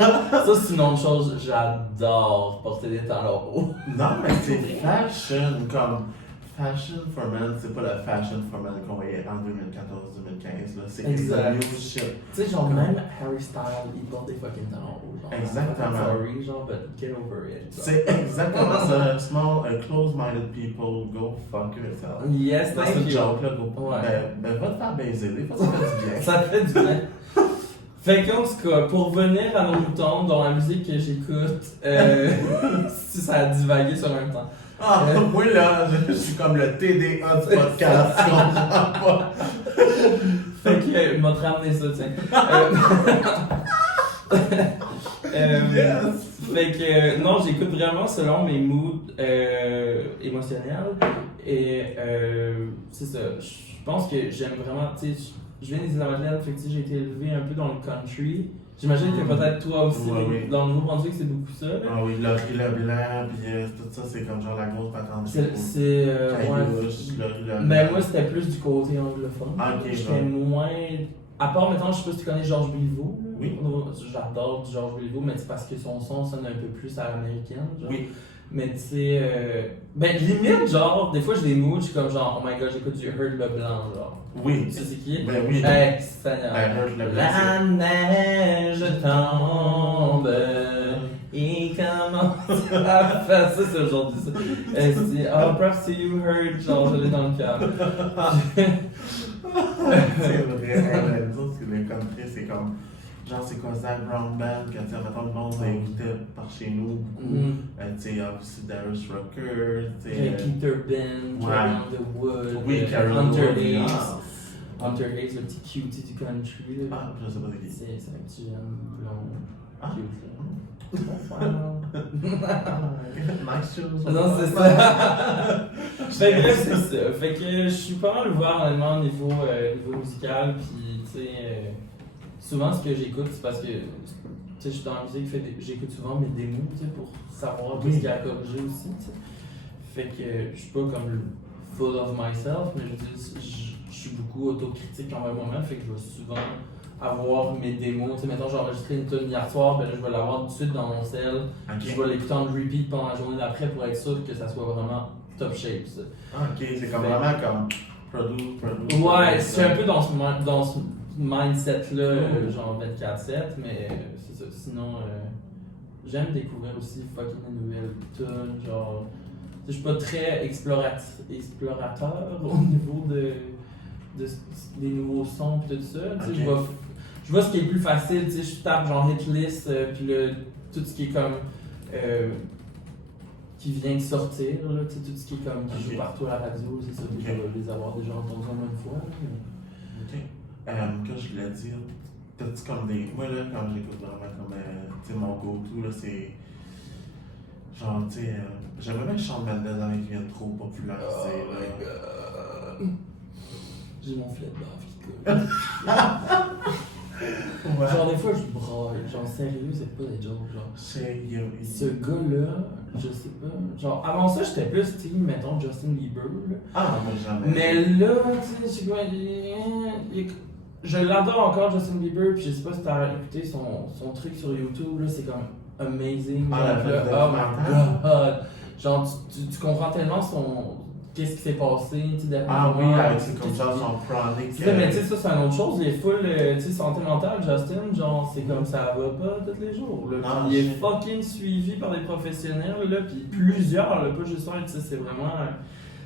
Ça, c'est une autre chose, j'adore porter des talons hauts. Non, mais c'est fashion, comme. Fashion for men, c'est pas la fashion for men qu'on voyait en 2014-2015, là. C'est Exact. new shit. Tu sais, genre, même Harry Styles, il porte des fucking talons hauts, genre. Exactement. I'm sorry, genre, but get over it. genre. C'est exactement ça. Small, close-minded people, go fuck yourself. Yes, C'est thank une you. joke, là. Go. Ouais. Ben, va te faire baiser, des fois, ça fait du bien. Ça fait du bien. Fait qu'en tout cas, pour revenir à nos moutons, dont la musique que j'écoute, si ça a divagué sur un temps. Ah, moi là, je suis comme le TDA du podcast, tu comprends pas? Fait que, il m'a ramené ça, tiens. Yes. Fait que, non, j'écoute vraiment selon mes moods émotionnels. Et c'est ça, je pense que j'aime vraiment, tu sais, je viens des Îles-de-la-Madeleine, fait que tu sais, j'ai été élevé un peu dans le country. J'imagine que peut-être toi aussi, Ouais, oui. dans le Nouveau-Brunswick, c'est beaucoup ça. Là. Ah oui, le riz le blanc, puis tout ça, c'est comme genre la grosse patente. C'est. Ouais. Caillouche, le riz le blanc. Mais moi, c'était plus du côté anglophone. Ah, ok, J'étais ouais. moins. À part, mettons, je sais pas si tu connais Georges Béliveau. là. Oui. J'adore du Georges Béliveau, mais c'est parce que son son sonne un peu plus à l'américaine. genre. Oui. Mais tu sais. Ben, limite, genre, des fois, j'ai des moods, je suis comme genre, oh my god, j'écoute du Heard Leblanc, genre. Oui. Tu sais, c'est qui? Ben oui. Hey, Seigneur. Ben, Heard le blanc, La neige tombe et commence à faire ça, c'est aujourd'hui ça. Elle se dit, oh, perhaps you heard, genre, je l'ai dans le cœur. c'est vrai, les autres, les country, c'est comme. Genre, c'est quoi Zach Brown Band, que, tu sais, mettons, le monde écoutait par chez nous beaucoup. Tu sais, il y a aussi Darius Rucker, tu sais. Peter Ben, Ouais. Carrie Underwood, Oui, Carrie Hunter Underwood, Hayes. ah. Hunter Hayes, le petit cutie du country. Là. Ah, je sais pas de qui. C'est un petit jeune blond. Ah. Cute, là. Nice shoes. Non, c'est ça. Fait que bref, c'est ça. Fait que je suis pas mal ouvert honnêtement au niveau musical. Puis, tu sais, souvent ce que j'écoute, c'est parce que tu sais, je suis dans la musique, j'écoute souvent mes démos tu sais, pour savoir Oui. ce qu'il y a à corriger aussi. Tu sais. Fait que je suis pas comme full of myself, mais je veux dire, je suis beaucoup autocritique envers moi-même. Fait que je vais souvent avoir mes démos. Tu sais, mettons, j'ai enregistré une tune hier soir, ben là, je vais l'avoir tout de suite dans mon cell. Ok. Je vais l'écouter en repeat pendant la journée d'après pour être sûr que ça soit vraiment top shape. Ça. Ah, ok, c'est comme vraiment comme produce. Ouais, c'est un peu dans ce mindset-là, genre 24/7, mais c'est ça. Sinon, j'aime découvrir aussi fucking de nouvelles tunes, genre. Je suis pas très explorateur au niveau des nouveaux sons et tout ça. Tu sais, Ok. je vois ce qui est plus facile, tu sais, je tape genre hitlist, puis tout ce qui est comme. Qui vient de sortir, là, tu sais, tout ce qui est comme qui Ok. joue partout à la radio, c'est ça, Ok. je vais les avoir déjà entendus en une fois. Là, mais- Ok. Que je voulais dire, t'as-tu comme des. Moi là, quand j'écoute vraiment comme. Tu sais, mon go-to là, c'est. Genre, tu sais. J'aimerais bien que Shawn Mendes avec qui vient trop popularisé Oh là. my god. J'ai mon filet de bave qui coule. Ouais. Genre des fois je braille, genre sérieux, c'est pas des jokes, genre. C'est. Ce gars-là, je sais pas. Genre avant ça j'étais plus team, mettons Justin Bieber. Là. Ah, moi jamais. Mais là, tu sais, je sais pas, je l'adore encore Justin Bieber, puis je sais pas si t'as écouté son truc sur YouTube, là, c'est comme amazing. Ah, genre, la là, fête oh de my god! Genre, tu comprends tellement qu'est-ce qui s'est passé, tu sais, derrière Ah oui, moi, avec ses comme ça, son chronique. Tu sais, mais tu sais, ça, c'est une autre chose. Il est full, tu sais, santé mentale, Justin, genre, c'est comme ça va pas tous les jours. Là. Non, Puis il est fucking suivi par des professionnels, là, puis plusieurs, là, pas juste un, tu sais, c'est vraiment.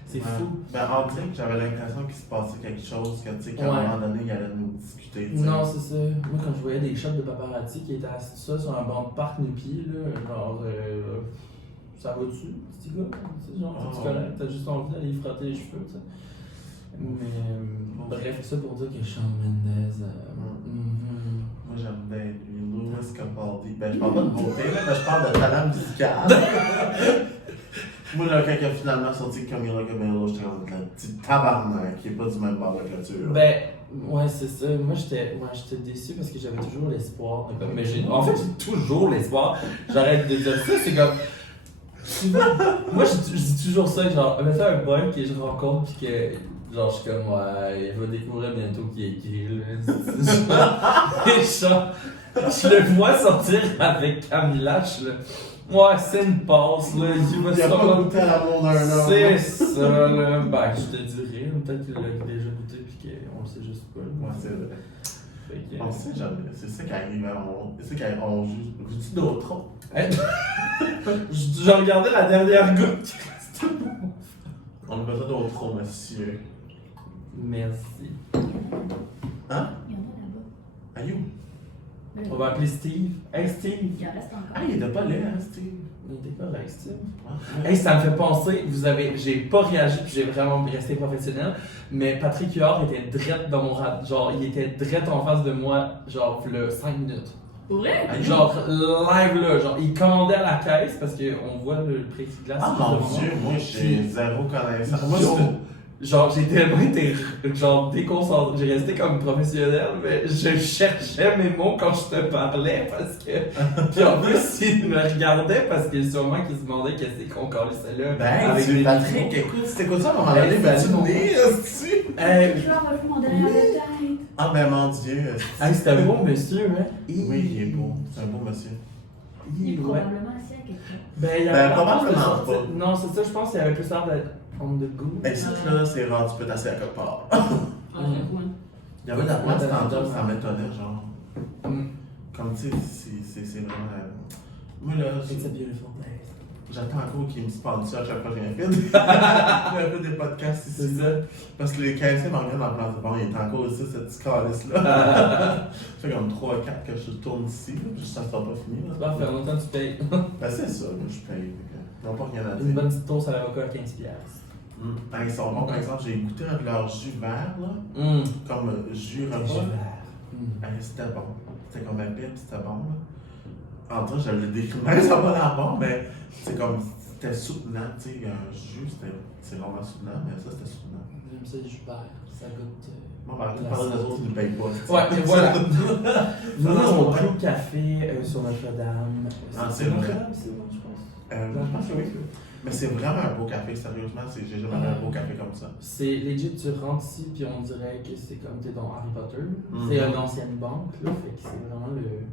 C'est fou. Ben, on dirait que j'avais l'impression qu'il se passait quelque chose, que, tu sais, qu'à Ouais. un moment donné, il allait nous discuter, tu sais. Non, c'est ça. Moi, quand je voyais des shots de paparazzi qui étaient assis ça sur un banc de parc nu-pied, là, genre, ça va-tu, petit gars? Tu sais, genre, tu connais, t'as juste envie d'aller y frotter les cheveux, tu sais. Mais, bref, ça pour dire que Shawn Mendes. Moi, j'aime bien lui, Louis Capaldi. Ben, je parle pas de beauté, là, mais je parle de talent musical. Moi, là, quand il a finalement sorti Camila Cabello, j'étais comme le petit tabarnak qui est pas du même bord de clôture. Ben, ouais, c'est ça. Moi, j'étais déçu parce que j'avais toujours l'espoir. Mais en fait, j'ai toujours l'espoir. J'arrête de dire ça, c'est comme. Moi, je dis toujours ça, genre, mettez un boy que je rencontre pis que, genre, je suis comme, ouais, il va découvrir bientôt qui est qui, là. Et genre, je le vois sortir avec Camila, je suis là, ouais, c'est une passe, là, il va Il a pas sortir. goûté à l'amour d'un homme. C'est ça, là. Ben, je te dirais, peut-être qu'il l'a déjà goûté pis qu'on le sait juste pas. Ouais, c'est vrai. Fait que- On sait jamais. C'est ça qui arrive, c'est ça qu'on juge. Je dis d'autres trop. Je regardais la dernière goutte. On a besoin d'autres trop, monsieur. Merci. Hein? Il y en a là-bas. Aïe. On va appeler Steve. Hey Steve. Il en reste encore. Ah, il était pas laid, hein, Steve? Il était correct, Steve. Ouais. Hey, ça me fait penser, j'ai pas réagi puis j'ai vraiment resté professionnel, mais Patrick Huard était drette dans mon rad. Genre, il était drette en face de moi, genre, le 5 minutes. Pour vrai? Aïe. Genre, live là, genre, il commandait à la caisse parce qu'on voit le plexiglas. Ah sur le mon moment. Dieu, moi j'ai zéro connaissance. Moi, Yo, c'était- genre, j'ai tellement été genre déconcentré. J'ai resté comme professionnel, mais je cherchais mes mots quand je te parlais parce que. Puis en plus, il me regardait parce que sûrement qu'il se demandait qu'est-ce qu'on calissait là. Ben, avec tu des Patrick, micros. écoute, c'était quoi ça à un moment Hey, donné? Ben, salut, tu mon venais, est-ce Hey, Je vais avoir vu mon derrière la tête. Ah, ben mon Dieu. est-ce- hey, c'était un beau monsieur, hein? Oui, il est beau. C'est un beau monsieur. Il est Ouais. probablement assis à quelque chose. Ben, il y Ben, avait probablement pas. pas. Non, c'est ça, je pense qu'il y avait plus l'air d'être on the go. Ben, ici, là, c'est rare, tu peux t'asseoir à quelque part. Ah, j'avoue, hein. Il y avait de la place Ouais, tantôt, ouais. ça m'étonnait, genre. Mm. Comme, tu sais, c'est vraiment. Moi, là, It's a beautiful place. j'attends encore qu'il me sponsor à chaque fois que j'ai un film. J'ai un peu des podcasts ici. C'est ça. Parce que les 15e en regardent en place de bon, il est encore ici, cette petite calice-là. Ça fait comme 3-4 que je tourne ici, là, juste ça sera pas fini. C'est Là. parfait, en même temps tu payes. Ben, c'est ça, là, je paye. Ils n'ont pas rien à Une dire. bonne petite toast à l'avocat à 15$. Ben, ils sont bons, par exemple, j'ai goûté avec leur jus vert, là, comme jus repas. Ben, c'était bon. C'était comme épais, puis c'était bon. Là. En tout cas, je le décris même, ça va l'air bon, mais c'est comme, c'était soutenant, tu sais, un jus, c'est vraiment soutenant, mais ça, c'était soutenant. J'aime ça, je perds. Ça goûte. Bon, ben, on parle des autres qui ne payent pas. tu sais. Ouais, et voilà. Nous, Non, on ouais. pris le café sur Notre-Dame. Ah, c'est vrai. Notre-Dame, c'est bon, je pense. Je pense que oui. Mais c'est vraiment un beau café, sérieusement, j'ai jamais vu un beau café comme ça. C'est legit, tu rentres ici, puis on dirait que c'est comme t'es dans Harry Potter. Mhm. C'est une ancienne banque, là, fait que c'est vraiment les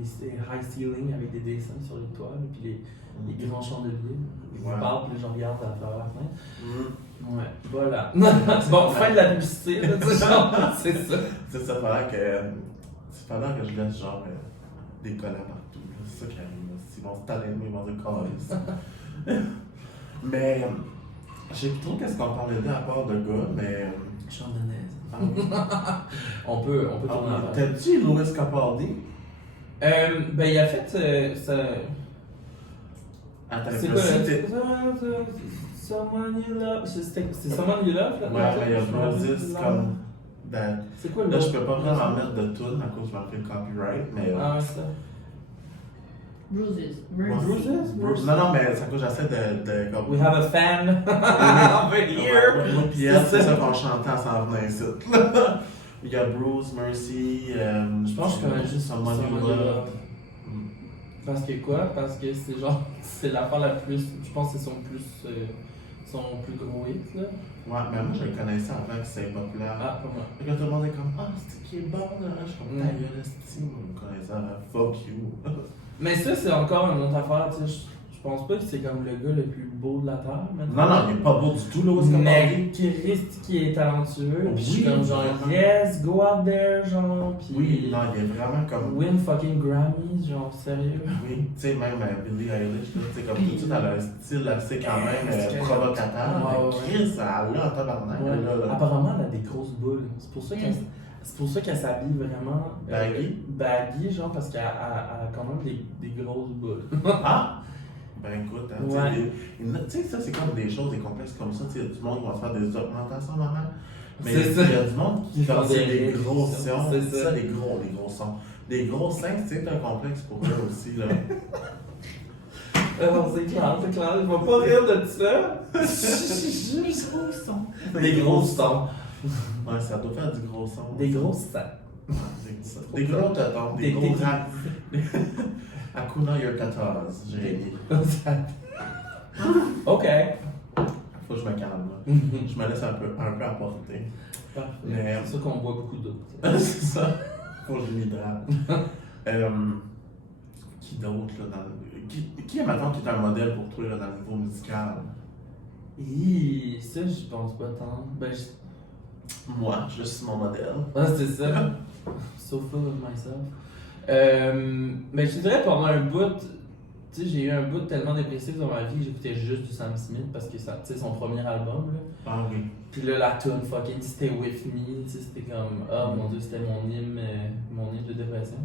high ceiling avec des dessins sur les toits, puis les grands chandeliers. Je vous Ouais. parle, puis je regarde à travers la fenêtre. Mm. Ouais, voilà. Bon, fin de la publicité, là, tu sais, genre, c'est ça. C'est ça, pendant que je laisse genre des collants partout, là, c'est ça qui arrive. Là. Ils vont se taler, ils vont dire calice. Mais je sais plus trop qu'est-ce qu'on parlait de à part de gars, mais. Chandonnaise. Ah oui. On peut tourner Ah, avant. t'as-tu Louis Capaldi? Ben, il a fait ça. Attends, C'est mais quoi si là? t'es- Someone You Love. C'est Someone You Love là? Ouais, mais il y a Moses comme. Ben, C'est quoi le là, nom? je peux pas vraiment mettre de tune à cause je m'en fais le copyright, mais. Ah, ouais, ça. Bruises. Bruises? Bruce. Non, mais c'est à cause j'essaie de comme. We have a fan over here. Moi pis elle, c'est ça. ça qu'on chantait en s'en venant ici. Il y a Bruce, Mercy, Je pense que je connais juste Someone You Someone You Love. Love. Parce que quoi? Parce que c'est genre. C'est l'affaire la plus. Je pense que c'est son plus gros hit là. Ouais, mais moi je le connaissais avant que c'était populaire. Ah, pas moi. Et quand tout le monde est comme, ah, c'est qui est bon, là, je suis comme, ta gueule, c'est moi, je le connaissais avant, fuck you. Mais ça, c'est encore une autre affaire, tu sais. Je pense pas que c'est comme le gars le plus beau de la Terre, maintenant. Non, non, il est pas beau du tout, là, c'est comme Mais Christ qui est talentueux, pis je suis Oui, comme genre, vraiment. yes, go out there, genre, pis Oui, non, il est vraiment comme. win fucking Grammy, genre, sérieux. Oui, tu sais, même Billie Eilish, là, tu sais, comme tout de suite, elle a un style assez quand même Est-ce que- provocateur. Ouais, Mais ouais. Chris, elle a en tabarnak, Ouais. là, là. Apparemment, elle a des grosses boules. C'est pour ça qu'elle s'habille vraiment Baggy? baggy, genre, parce qu'elle a quand même des grosses boules. Ah! Ben écoute, hein, Ouais. tu sais, ça c'est comme des choses, des complexes comme ça, tu sais, il y a du monde qui va se faire des augmentations mamans. Mais C'est il ça. y a du monde qui Ils font fait des des gros réductions, sons, c'est c'est ça. ça, des gros sons. Des gros seins, c'est un complexe pour eux aussi, là. Non, c'est clair, je vais pas rire de ça. Les gros sons. Des gros sons. Ouais, ça doit faire du gros son. Des gros sons. Des gros totons, des gros rats. Akuna Your 14, j'ai dit. Ok. Faut que je me calme, là. Je me laisse un peu apporter. Parfait. Mais- C'est sûr qu'on boit beaucoup d'eau. C'est ça. Faut que je m'hydrate. Qui d'autre, là, dans le... Qui est maintenant qui est un modèle pour toi, là, dans le niveau musical? Hi, ça, je pense pas tant. Ben, Moi, je suis mon modèle. ah, c'est ça. So full of myself. Mais je te dirais pendant un bout, tu sais, j'ai eu un bout tellement dépressif dans ma vie que j'écoutais juste du Sam Smith parce que ça, tu sais, son premier album, là. Ah oui. Puis là, la tune fucking Stay With Me, tu sais, c'était comme, oh mon dieu, c'était mon hymne de dépression.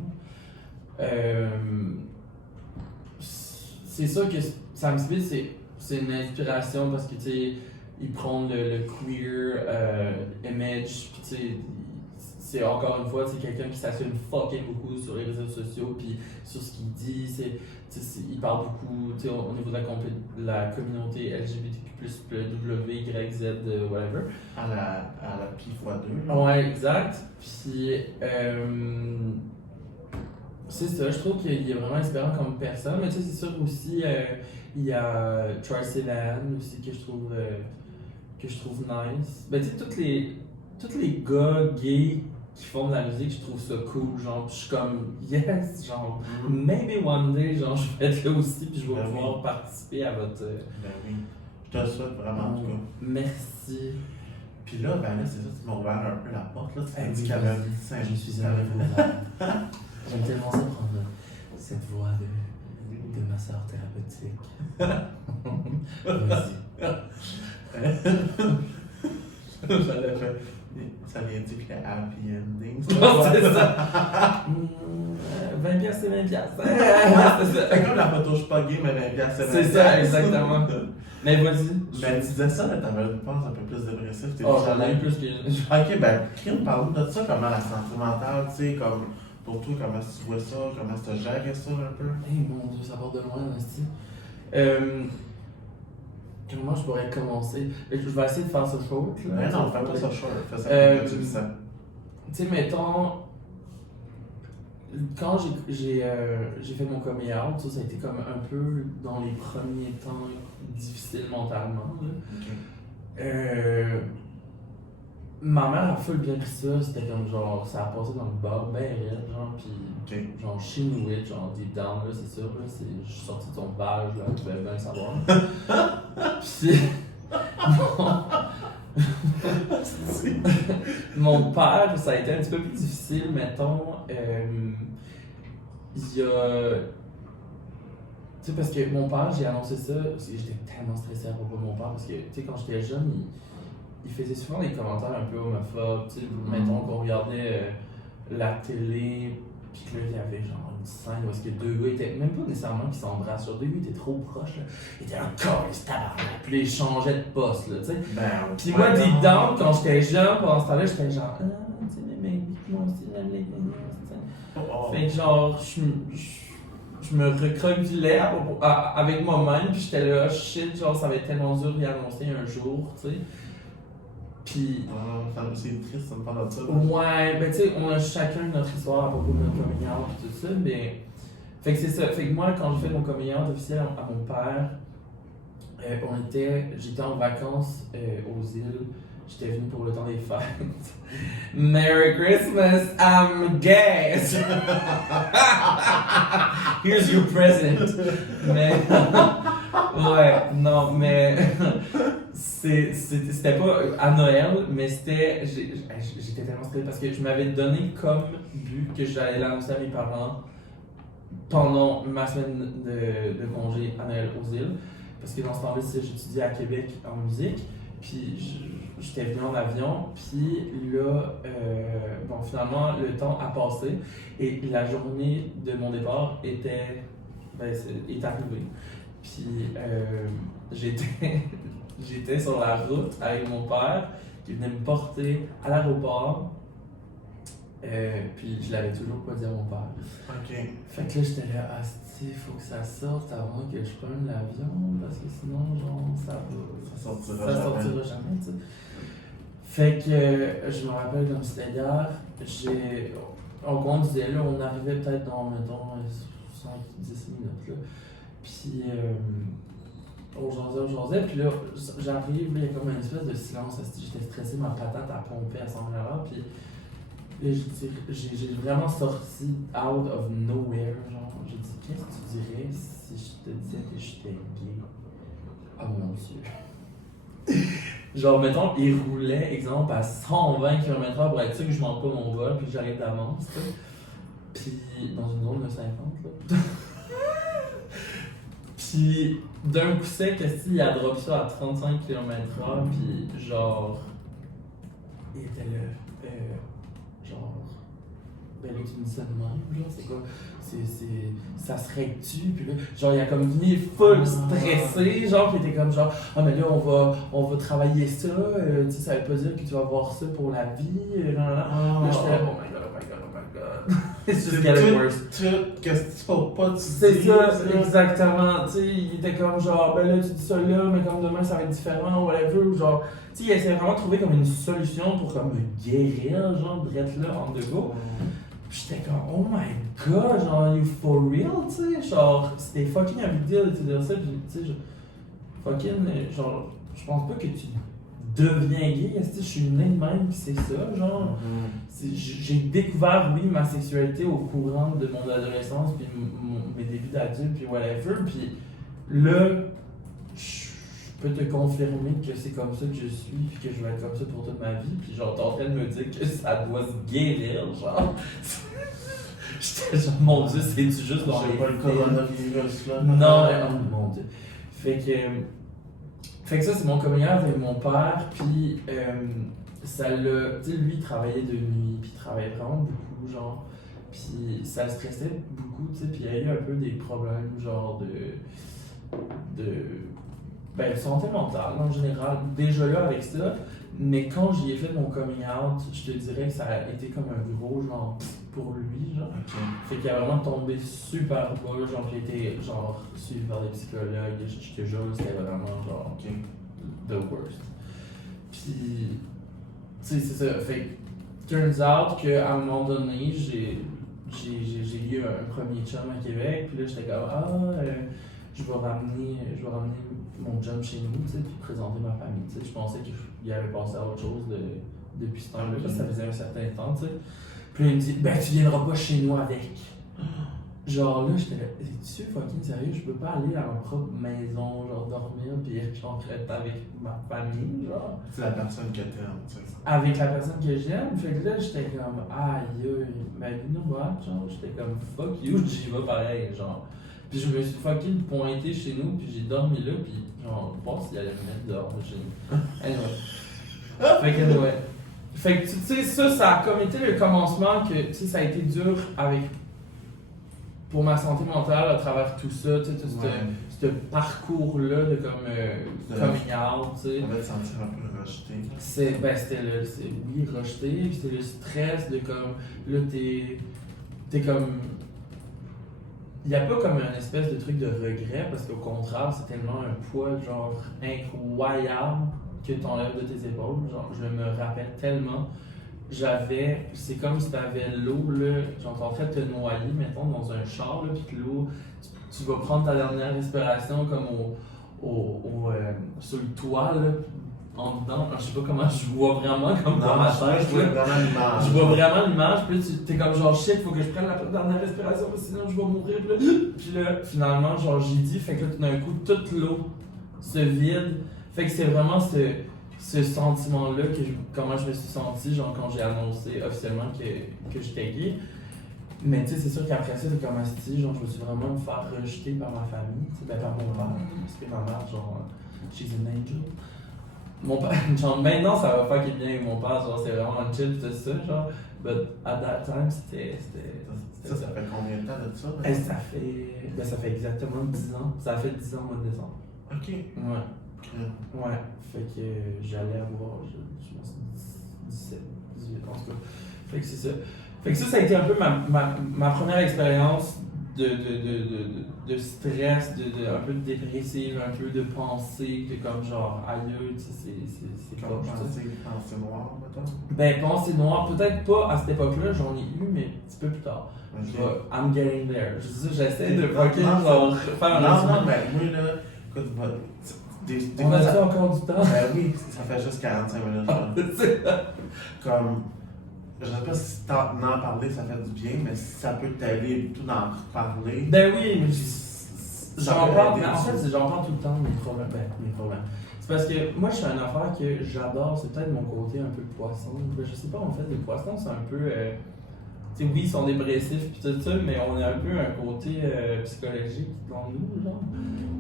C'est sûr que Sam Smith, c'est une inspiration parce que, tu sais, il prend le queer image, puis tu sais, c'est encore une fois, c'est quelqu'un qui s'assume fucking beaucoup sur les réseaux sociaux, puis sur ce qu'il dit, il parle beaucoup, tu sais, au niveau de la communauté LGBTQ+, W, Y, Z, whatever. À la pi x2. Ouais, exact. Puis, c'est ça, je trouve qu'il est vraiment inspirant comme personne, mais tu sais, c'est sûr aussi, il y a Troye Sivan aussi que je trouve nice. Ben, tu sais, tous les gars gays qui font de la musique, je trouve ça cool, genre, je suis comme, yes, genre, maybe one day, genre, je vais être là aussi, puis je vais Ben pouvoir oui. participer à votre. Ben oui. Je te le souhaite vraiment, en tout cas. Merci. Puis là, ben là, c'est ça, tu m'as ouvert un peu la porte, là. Tu m'as Eh dit oui, qu'il y avait un vas-y. médecin. Je suis un J'aime tellement ça prendre cette voix de ma sœur thérapeutique. Vas-y. J'allais faire. Ça vient dire que le happy ending. C'est ça. 20 piastres, c'est 20 piastres. C'est ça. C'est comme la photo, je suis pas gay, mais 20 piastres, C'est ça, exactement. Mais vas-y. Mais tu disais ça, là, t'avais une pense un peu plus dépressif. T'es Oh, déjà j'en ai eu plus que. Ok, ben, Kim, parle-nous de ça, comment la santé mentale, tu sais, comme, pour toi, comment tu vois ça, comment tu gères ça un peu? Eh mon dieu, ça part de loin, Nasty. Comment je pourrais commencer? Je vais essayer de faire ça short. Là. Mais non, fais pas ça short, fais ça comme tu le sens. Tu sais, mettons, quand j'ai fait mon coming out, ça a été comme un peu dans les premiers temps difficiles mentalement. Là. Ma mère a full bien pris ça, c'était comme genre, ça a passé dans le bar, ben raide, genre, pis genre, she knew it, genre, deep down, là, c'est sûr, là, je suis sorti de son vage, là, on pouvait bien le savoir. Pis, mon père, ça a été un petit peu plus difficile, mettons, il y a... Tu sais, parce que mon père, j'ai annoncé ça, parce que j'étais tellement stressé à propos de mon père, parce que, tu sais, quand j'étais jeune, il faisait souvent des commentaires un peu homophobes, tu sais, mettons qu'on regardait la télé, puis que là, il y avait genre une scène où est-ce que deux gars étaient, même pas nécessairement qu'ils s'embrassent, genre deux gars étaient trop proches, là, ils étaient encore les tabarnak, puis là, ils changeaient de poste, là, tu sais. Puis moi, deep down, quand j'étais jeune, pendant ce temps-là, j'étais genre, ah, tu sais, mais moi aussi, j'aime les gars, tu sais. Fait que genre, je me recroquevillais avec moi-même, puis j'étais là, shit, genre, ça va être tellement dur d'y annoncer un jour, tu sais. Puis. C'est triste, ça me parle de ça. Ouais, ben tu sais, on a chacun notre histoire à propos de notre coming out et tout ça, mais. Fait que c'est ça. Fait que moi, quand j'ai fait mon coming out officiel à mon père, j'étais en vacances aux îles. J'étais venu pour le temps des fêtes. Merry Christmas, I'm gay! Here's your present! Mais. Ouais, non, mais c'était pas à Noël, mais c'était. J'étais tellement stressé parce que je m'avais donné comme but que j'allais l'annoncer à mes parents pendant ma semaine de congé à Noël aux îles. Parce que dans ce temps-là, j'étudiais à Québec en musique, puis j'étais venu en avion, puis là, bon, finalement, le temps a passé et la journée de mon départ est arrivée. Puis j'étais sur la route avec mon père qui venait me porter à l'aéroport. Puis je l'avais toujours pas dit à mon père. Ok. Fait que là, j'étais là, il faut que ça sorte avant que je prenne l'avion, parce que sinon, genre, Ça sortira jamais, tu sais. Fait que je me rappelle comme c'était hier, on conduisait, là, on arrivait peut-être dans, mettons, 5-10 minutes, là. Puis, on jasait, puis là, j'arrive, il y a comme une espèce de silence, j'étais stressé, ma patate a pompé à 100 000 à l'heure, puis là, j'ai vraiment sorti out of nowhere, genre, j'ai dit, qu'est-ce que tu dirais si je te disais que j'étais gay? Oh mon Dieu. Genre, mettons, il roulait, exemple, à 120 km/h pour être sûr que je manque pas mon vol, puis que j'arrive d'avance, tu sais. Puis, dans une zone de 50, là. Puis, d'un coup sec, il a drop ça à 35 km/h, puis genre, il était là, genre, ben là, tu me dis ça de même, genre, c'est quoi, ça serait-tu, puis là, genre, il a comme venu full stressé, genre, puis il était comme genre, ah, mais là, on va travailler ça, tu sais, ça veut pas dire que tu vas voir ça pour la vie, là, j'étais là, oh my god, oh my god, oh my god. It's just getting worse. Qu'est-ce que tu peux pas te C'est dire, ça, exactement. Tu sais, il était comme genre, ben là, tu dis ça là, mais comme demain ça va être différent, whatever. Ou genre, tu sais, il essayait vraiment de trouver comme une solution pour comme me guérir, genre, d'être là, on the go. Puis j'étais comme, oh my god, genre, you for real, tu sais. Genre, c'était fucking un big deal de te dire ça, puis tu sais, fucking, genre, je pense pas que tu deviens gay, je suis né de même, pis c'est ça, genre. J'ai découvert, oui, ma sexualité au courant de mon adolescence, puis mes débuts d'adulte, puis whatever, puis là, je peux te confirmer que c'est comme ça que je suis, puis que je vais être comme ça pour toute ma vie, puis genre, t'es en train de me dire que ça doit se guérir, genre. J'étais genre, mon Dieu, c'est-tu juste dans les pas le coronavirus, là. Non, oh mon Dieu. Fait que ça, c'est mon coming out avec mon père, puis ça l'a. Tu sais, lui, il travaillait de nuit, puis il travaillait vraiment beaucoup, genre. Puis ça le stressait beaucoup, tu sais, puis il y a eu un peu des problèmes, genre ben, de santé mentale en général. Déjà là avec ça, mais quand j'y ai fait mon coming out, je te dirais que ça a été comme un gros, genre, pour lui, genre. Okay. Fait qu'il a vraiment tombé super bas, genre, j'ai été, genre, suivi par des psychologues, je te jure, c'était vraiment, genre, Okay. the worst. Puis, tu sais, c'est ça. Fait que, turns out qu'à un moment donné, j'ai eu un premier chum à Québec, puis là, j'étais comme, je vais ramener mon chum chez nous, tu sais, puis présenter ma famille, tu sais. Je pensais qu'il avait passé à autre chose depuis ce temps-là, parce que ça faisait un certain temps, tu sais. Puis là, il me dit, ben, tu viendras pas chez nous avec. Genre là, j'étais là, es-tu fucking sérieux? Je peux pas aller à ma propre maison, genre dormir, puis genre être avec ma famille, genre. C'est la personne que t'aimes, tu sais. Avec la personne que j'aime, fait que là, j'étais comme, aïe, mais you know what, genre, j'étais comme, fuck you, j'y vais pareil, genre. Puis je me suis fucking pointé chez nous, puis j'ai dormi là, puis genre, je pense qu'il allait me mettre dehors de chez nous. Anyway. Fait que, anyway. Fait que, tu sais, ça a comme été le commencement que, tu sais, ça a été dur pour ma santé mentale à travers tout ça, tu sais, ce parcours-là de comme coming out, tu sais. On va te sentir un peu rejeté. Oui, rejeté, puis c'était le stress de comme, là, t'es comme. Il n'y a pas comme un espèce de truc de regret, parce qu'au contraire, c'est tellement un poids, genre, incroyable que t'enlèves de tes épaules. Genre, je me rappelle tellement, c'est comme si t'avais l'eau, là, genre, t'es en train de te noyer, mettons, dans un char, là, puis que l'eau, tu vas prendre ta dernière respiration comme sur le toit, là, en dedans. Je sais pas comment je vois vraiment comme dans ma je tête. vois là. vraiment l'image. Je vois vraiment l'image, puis là, t'es comme genre shit, faut que je prenne la dernière respiration, parce que sinon je vais mourir. Puis là, finalement, genre j'ai dit, fait que là, tout d'un coup, toute l'eau se vide. Fait que c'est vraiment ce sentiment-là, comment je me suis senti, genre quand j'ai annoncé officiellement que j'étais gay. Mais tu sais, c'est sûr qu'après ça, c'est comme asti, genre je me suis vraiment fait rejeter par ma famille, tu sais, ben, par mon père, parce que ma mère, genre, she's an angel. Mon père, genre, maintenant ça va pas qu'il bien avec mon père, genre, c'est vraiment chill, tout ça, genre, but at that time, c'était Ça fait combien de temps de ça? Et ça fait exactement 10 ans. Ça a fait 10 ans au mois de décembre. Ok. Ouais. Ouais. Fait que j'allais avoir, je pense, 17, 18 ans, en tout cas. Fait que c'est ça. Fait que ça a été un peu ma première expérience de stress, un peu de dépressive, un peu de pensée, de comme genre aïe, tu sais, c'est Comment comme ça. pensée noire, mettons? Ben, pensée noire, peut-être pas à cette époque-là, j'en ai eu, mais un petit peu plus tard. Ok. I'm getting there. J'essaie de Non, fucking non, genre faire un Non, résumé. non, ben moi là, écoute, On a-tu encore du temps? Ben oui, ça fait juste 45 minutes. Là. Comme, je sais pas si d'en parler ça fait du bien, mais si ça peut t'aider tout d'en parler. Ben oui, mais ça j'en peut parle, aider mais en aussi. fait, j'en parle tout le temps, mes problèmes. C'est parce que moi, je suis une affaire que j'adore, c'est peut-être mon côté un peu poisson. Ben, je sais pas, en fait, les poissons, c'est un peu. Tu sais, oui, ils sont dépressifs pis tout ça, mais on a un peu un côté psychologique dans nous, genre.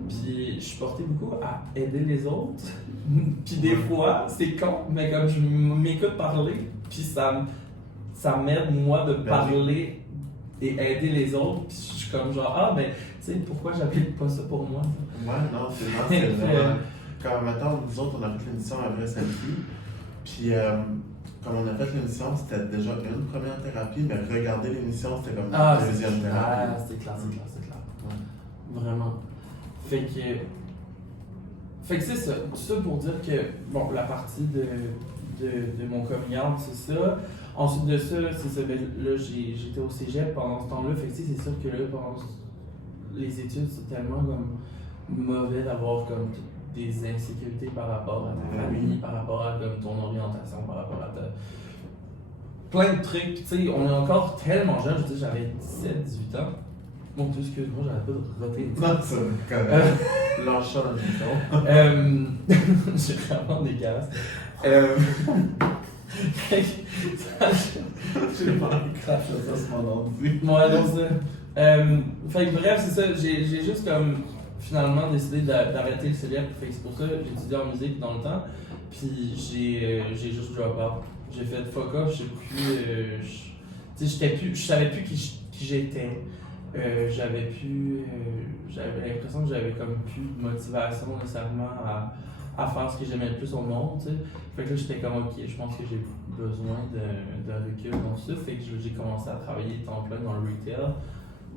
Puis je suis porté beaucoup à aider les autres. Puis des fois, c'est con, mais comme je m'écoute parler, puis ça m'aide, moi, de parler et aider les autres. Puis je suis comme genre, ah, ben, tu sais, pourquoi j'applique pas ça pour moi? Ouais, non, c'est vraiment. Comme maintenant, nous autres, on a fait l'émission à Vrai Selfie. Puis, comme on a fait l'émission, c'était déjà une première thérapie, mais regarder l'émission, c'était comme une deuxième thérapie. Ah, c'est clair. Ouais. Vraiment. Fait que c'est ça. Tout ça pour dire que, bon, la partie de mon coming out, c'est ça. Ensuite de ça, c'est ça. Ben, là, j'étais au cégep pendant ce temps-là. Fait que c'est sûr que là, pendant les études, c'est tellement comme mauvais d'avoir comme des insécurités par rapport à ta famille, par rapport à comme ton orientation, par rapport à ta. Plein de trucs. Tu sais, on est encore tellement jeune. Je veux dire, j'avais 17, 18 ans. Mon Dieu, excuse-moi, j'arrête pas de roter. Non, ça, comme. Lâche ça dans le micro. J'ai vraiment des gaz. J'ai pas envie de cracher ça sur mon ordi. Ouais, non, ça. Fait que bref, c'est ça. J'ai juste comme finalement décidé d'arrêter le cégep. Fait que c'est pour ça que j'ai étudié en musique dans le temps. Puis j'ai juste drop out. J'ai fait fuck off, je sais plus. Tu sais, je savais plus qui j'étais. J'avais l'impression que j'avais comme plus de motivation nécessairement à faire ce que j'aimais le plus au monde, tu sais. Fait que là, j'étais comme ok, je pense que j'ai besoin d'un recul dans ça. Fait que j'ai commencé à travailler temps plein dans le retail.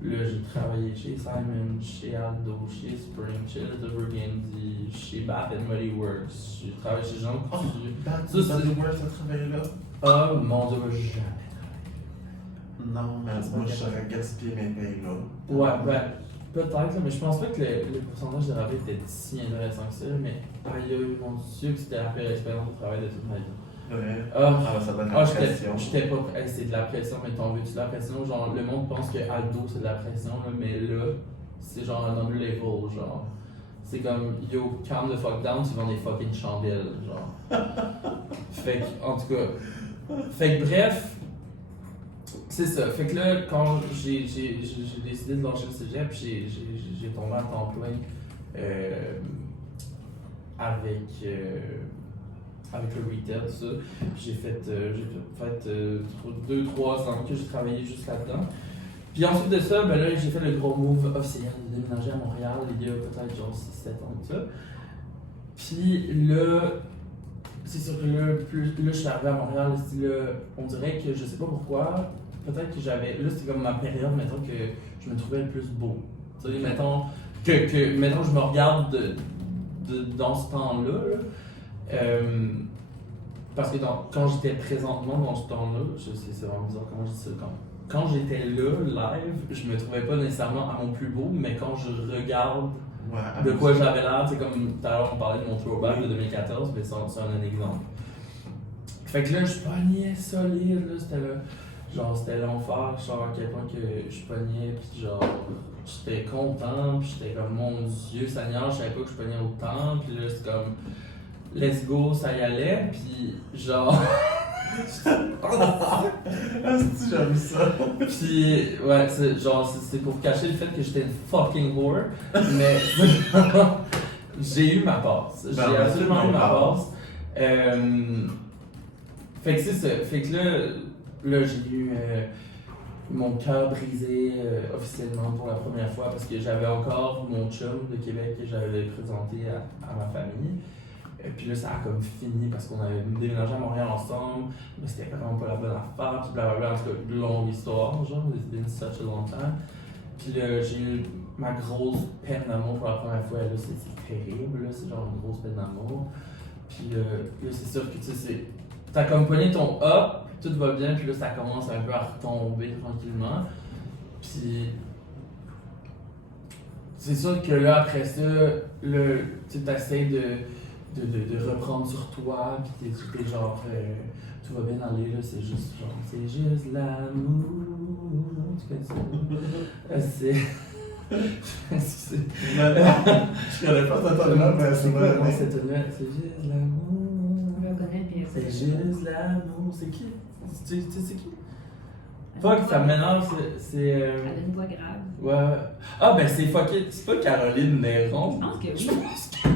Là, j'ai travaillé chez Simon, chez Aldo, chez Spring, chez Little Burgundy, chez Bath Body Works. J'ai travaillé chez Jean Coutu. Bath Body Works, ça travaillé là? Oh mon dieu, jamais. Non, mais moi, j'aurais gaspillé mes payes là. Ouais, ben, peut-être, là, mais je pense pas que le pourcentage de rabais était si intéressant que ça, mais aïe, mon dieu, que c'était la pire expérience de travail de toute ma vie. Vrai? Ça doit être la pression. J'étais pas prêt, c'est de la pression, mais t'en veux-tu de la pression? Genre, le monde pense que Aldo c'est de la pression, là, mais là, c'est genre un autre level, genre. C'est comme, yo, calm the fuck down, tu vends des fucking chandelles, genre. Fait que, en tout cas. Fait que bref, c'est ça. Fait que là, quand j'ai décidé de lâcher le cégep, j'ai tombé à temps plein avec le retail, tout ça. J'ai fait 2-3 ans que j'ai travaillé juste là-dedans. Puis ensuite de ça, ben là, j'ai fait le gros move officiel de déménager à Montréal il y a peut-être genre 6-7 ans de ça. Puis là, c'est sûr que là, je suis arrivé à Montréal, là, on dirait que je sais pas pourquoi, peut-être que j'avais. Là, c'était comme ma période, mettons, que je me trouvais le plus beau. Tu sais, mettons, mettons, je me regarde dans ce temps-là. Parce que quand j'étais présentement dans ce temps-là, c'est vraiment bizarre comment je dis ça. Quand j'étais là, live, je me trouvais pas nécessairement à mon plus beau, mais quand je regarde Ouais, de quoi j'avais l'air, tu sais, comme tout à l'heure on parlait de mon throwback de 2014, mais c'est un exemple. Fait que là, je pognais solide, là, c'était l'enfer, genre à quel point que je pognais, pis genre, j'étais content, pis j'étais comme, mon Dieu Seigneur, je savais pas que je pognais autant, pis là, c'est comme, let's go, ça y allait, pis genre... Ah, si, j'aime ça. Pis, ouais, c'est pour cacher le fait que j'étais une fucking whore, mais j'ai eu ma passe. J'ai Ben, absolument eu ma passe. passe. Fait que c'est ça. Fait que là j'ai eu mon cœur brisé officiellement pour la première fois parce que j'avais encore mon chum de Québec que j'avais présenté à ma famille. Puis là, ça a comme fini parce qu'on avait déménagé à Montréal ensemble, mais c'était vraiment pas la bonne affaire, puis blablabla, en tout cas, longue histoire, genre, it's been such a long time. Puis là, j'ai eu ma grosse peine d'amour pour la première fois, là, c'est terrible, là, c'est genre une grosse peine d'amour. Puis là, c'est sûr que tu sais, t'as comme pogné ton up, tout va bien, puis là, ça commence un peu à retomber tranquillement. Puis c'est sûr que là, après ça, tu t'essayes de reprendre sur toi, pis t'es genre, tout va bien aller, là, c'est juste genre, c'est juste l'amour, tu connais ça? C'est... Je connais pas cette tonne-là, mais c'est vrai. Cette tonne-là, c'est juste l'amour, Je le connais bien. c'est juste l'amour, c'est qui? Tu sais c'est qui? Fuck, ça m'énerve, c'est... Elle a une voix grave. Ouais. Ah ben c'est fucké, c'est pas Caroline Néron? Je pense que Je oui. pense que...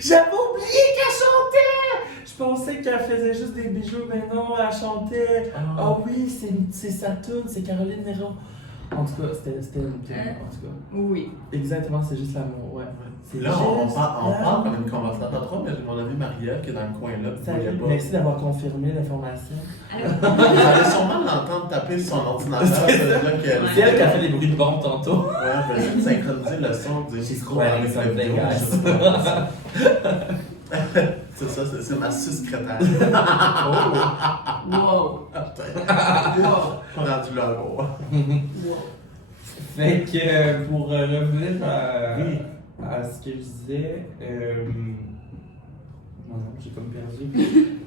J'avais oublié qu'elle chantait! Je pensais qu'elle faisait juste des bijoux, mais non, elle chantait. Ah oui, c'est sa tune, c'est Caroline Néron. En tout cas, c'était une tune, en tout cas. Oui. Exactement, c'est juste l'amour, ouais. C'est Là, on juste parle comme une conversation pas trop, mais j'ai mon amie Maria qui est dans le coin là. Salut, merci d'avoir confirmé l'information. Alors, Vous allez sûrement l'entendre taper sur son ordinateur. C'est-là qu'elle. C'est elle qui a fait des bruits de bombe tantôt. Ouais, je vais juste synchroniser le son du micro avec la something, vidéo. guys. Je sais pas comment c'est ça, c'est ma secrétaire. wow. Rendu là, gros. Wow. Fait que pour revenir Oui. à ce que je disais, non, j'ai comme perdu.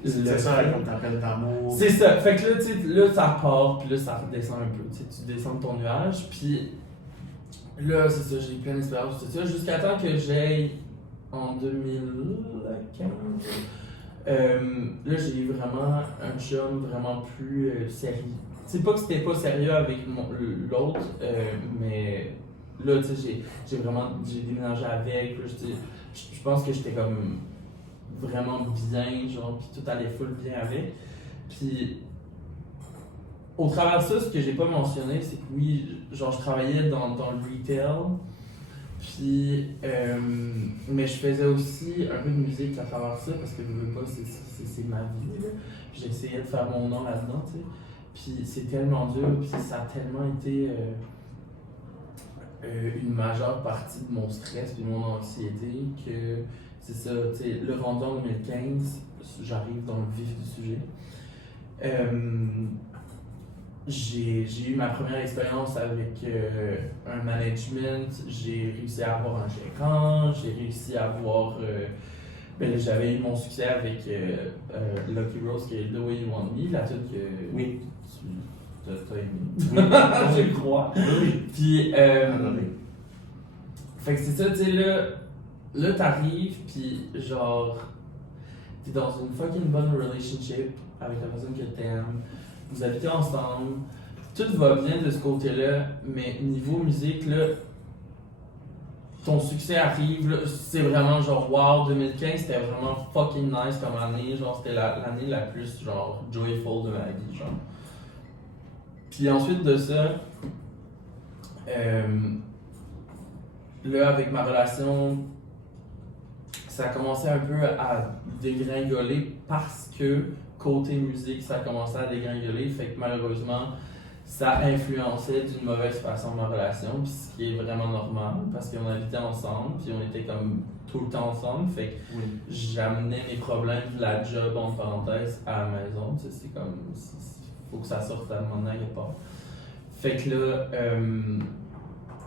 C'est ça, comme t'appelles d'amour. C'est ça. Fait que là, tu sais, là, ça repart, puis là, ça redescend un peu. Tu sais, tu descends de ton nuage, puis là, c'est ça, j'ai eu plein d'expériences, c'est ça, jusqu'à temps que j'aille en 2015. Là, j'ai eu vraiment un chum vraiment plus sérieux. C'est pas que c'était pas sérieux avec l'autre, mais là, tu sais, j'ai déménagé avec, là, je pense que j'étais comme vraiment bien, genre, pis tout allait full bien avec. Puis, au travers de ça, ce que j'ai pas mentionné, c'est que oui, genre, je travaillais dans le retail, puis, mais je faisais aussi un peu de musique à travers ça, parce que je veux pas, c'est ma vie, là. J'essayais de faire mon nom là-dedans, tu sais. Puis c'est tellement dur, puis ça a tellement été une majeure partie de mon stress et de mon anxiété que c'est ça, tu sais, le rendu en 2015, j'arrive dans le vif du sujet. J'ai eu ma première expérience avec un management, j'ai réussi à avoir un gérant, j'ai réussi à avoir... j'avais eu mon succès avec Lucky Rose qui est The Way You Want Me, la tune que Oui. tu as aimé. Je le crois. Oui. Puis, fait que c'est ça, tu sais, là t'arrives, puis genre, t'es dans une fucking bonne relationship avec la personne que t'aimes, vous habitez ensemble, tout va bien de ce côté-là, mais niveau musique, là, ton succès arrive, là, c'est vraiment genre wow, 2015 c'était vraiment fucking nice comme année, genre c'était l'année la plus genre joyful de ma vie, genre. Puis ensuite de ça, là avec ma relation, ça a commencé un peu à dégringoler parce que côté musique ça a commencé à dégringoler, fait que malheureusement ça influençait d'une mauvaise façon ma relation, puis ce qui est vraiment normal, parce qu'on habitait ensemble, puis on était comme tout le temps ensemble, fait que j'amenais mes problèmes de la job, entre parenthèses, à la maison, tu sais, c'est comme, faut que ça sorte à un moment donné, quelque part. Fait que là,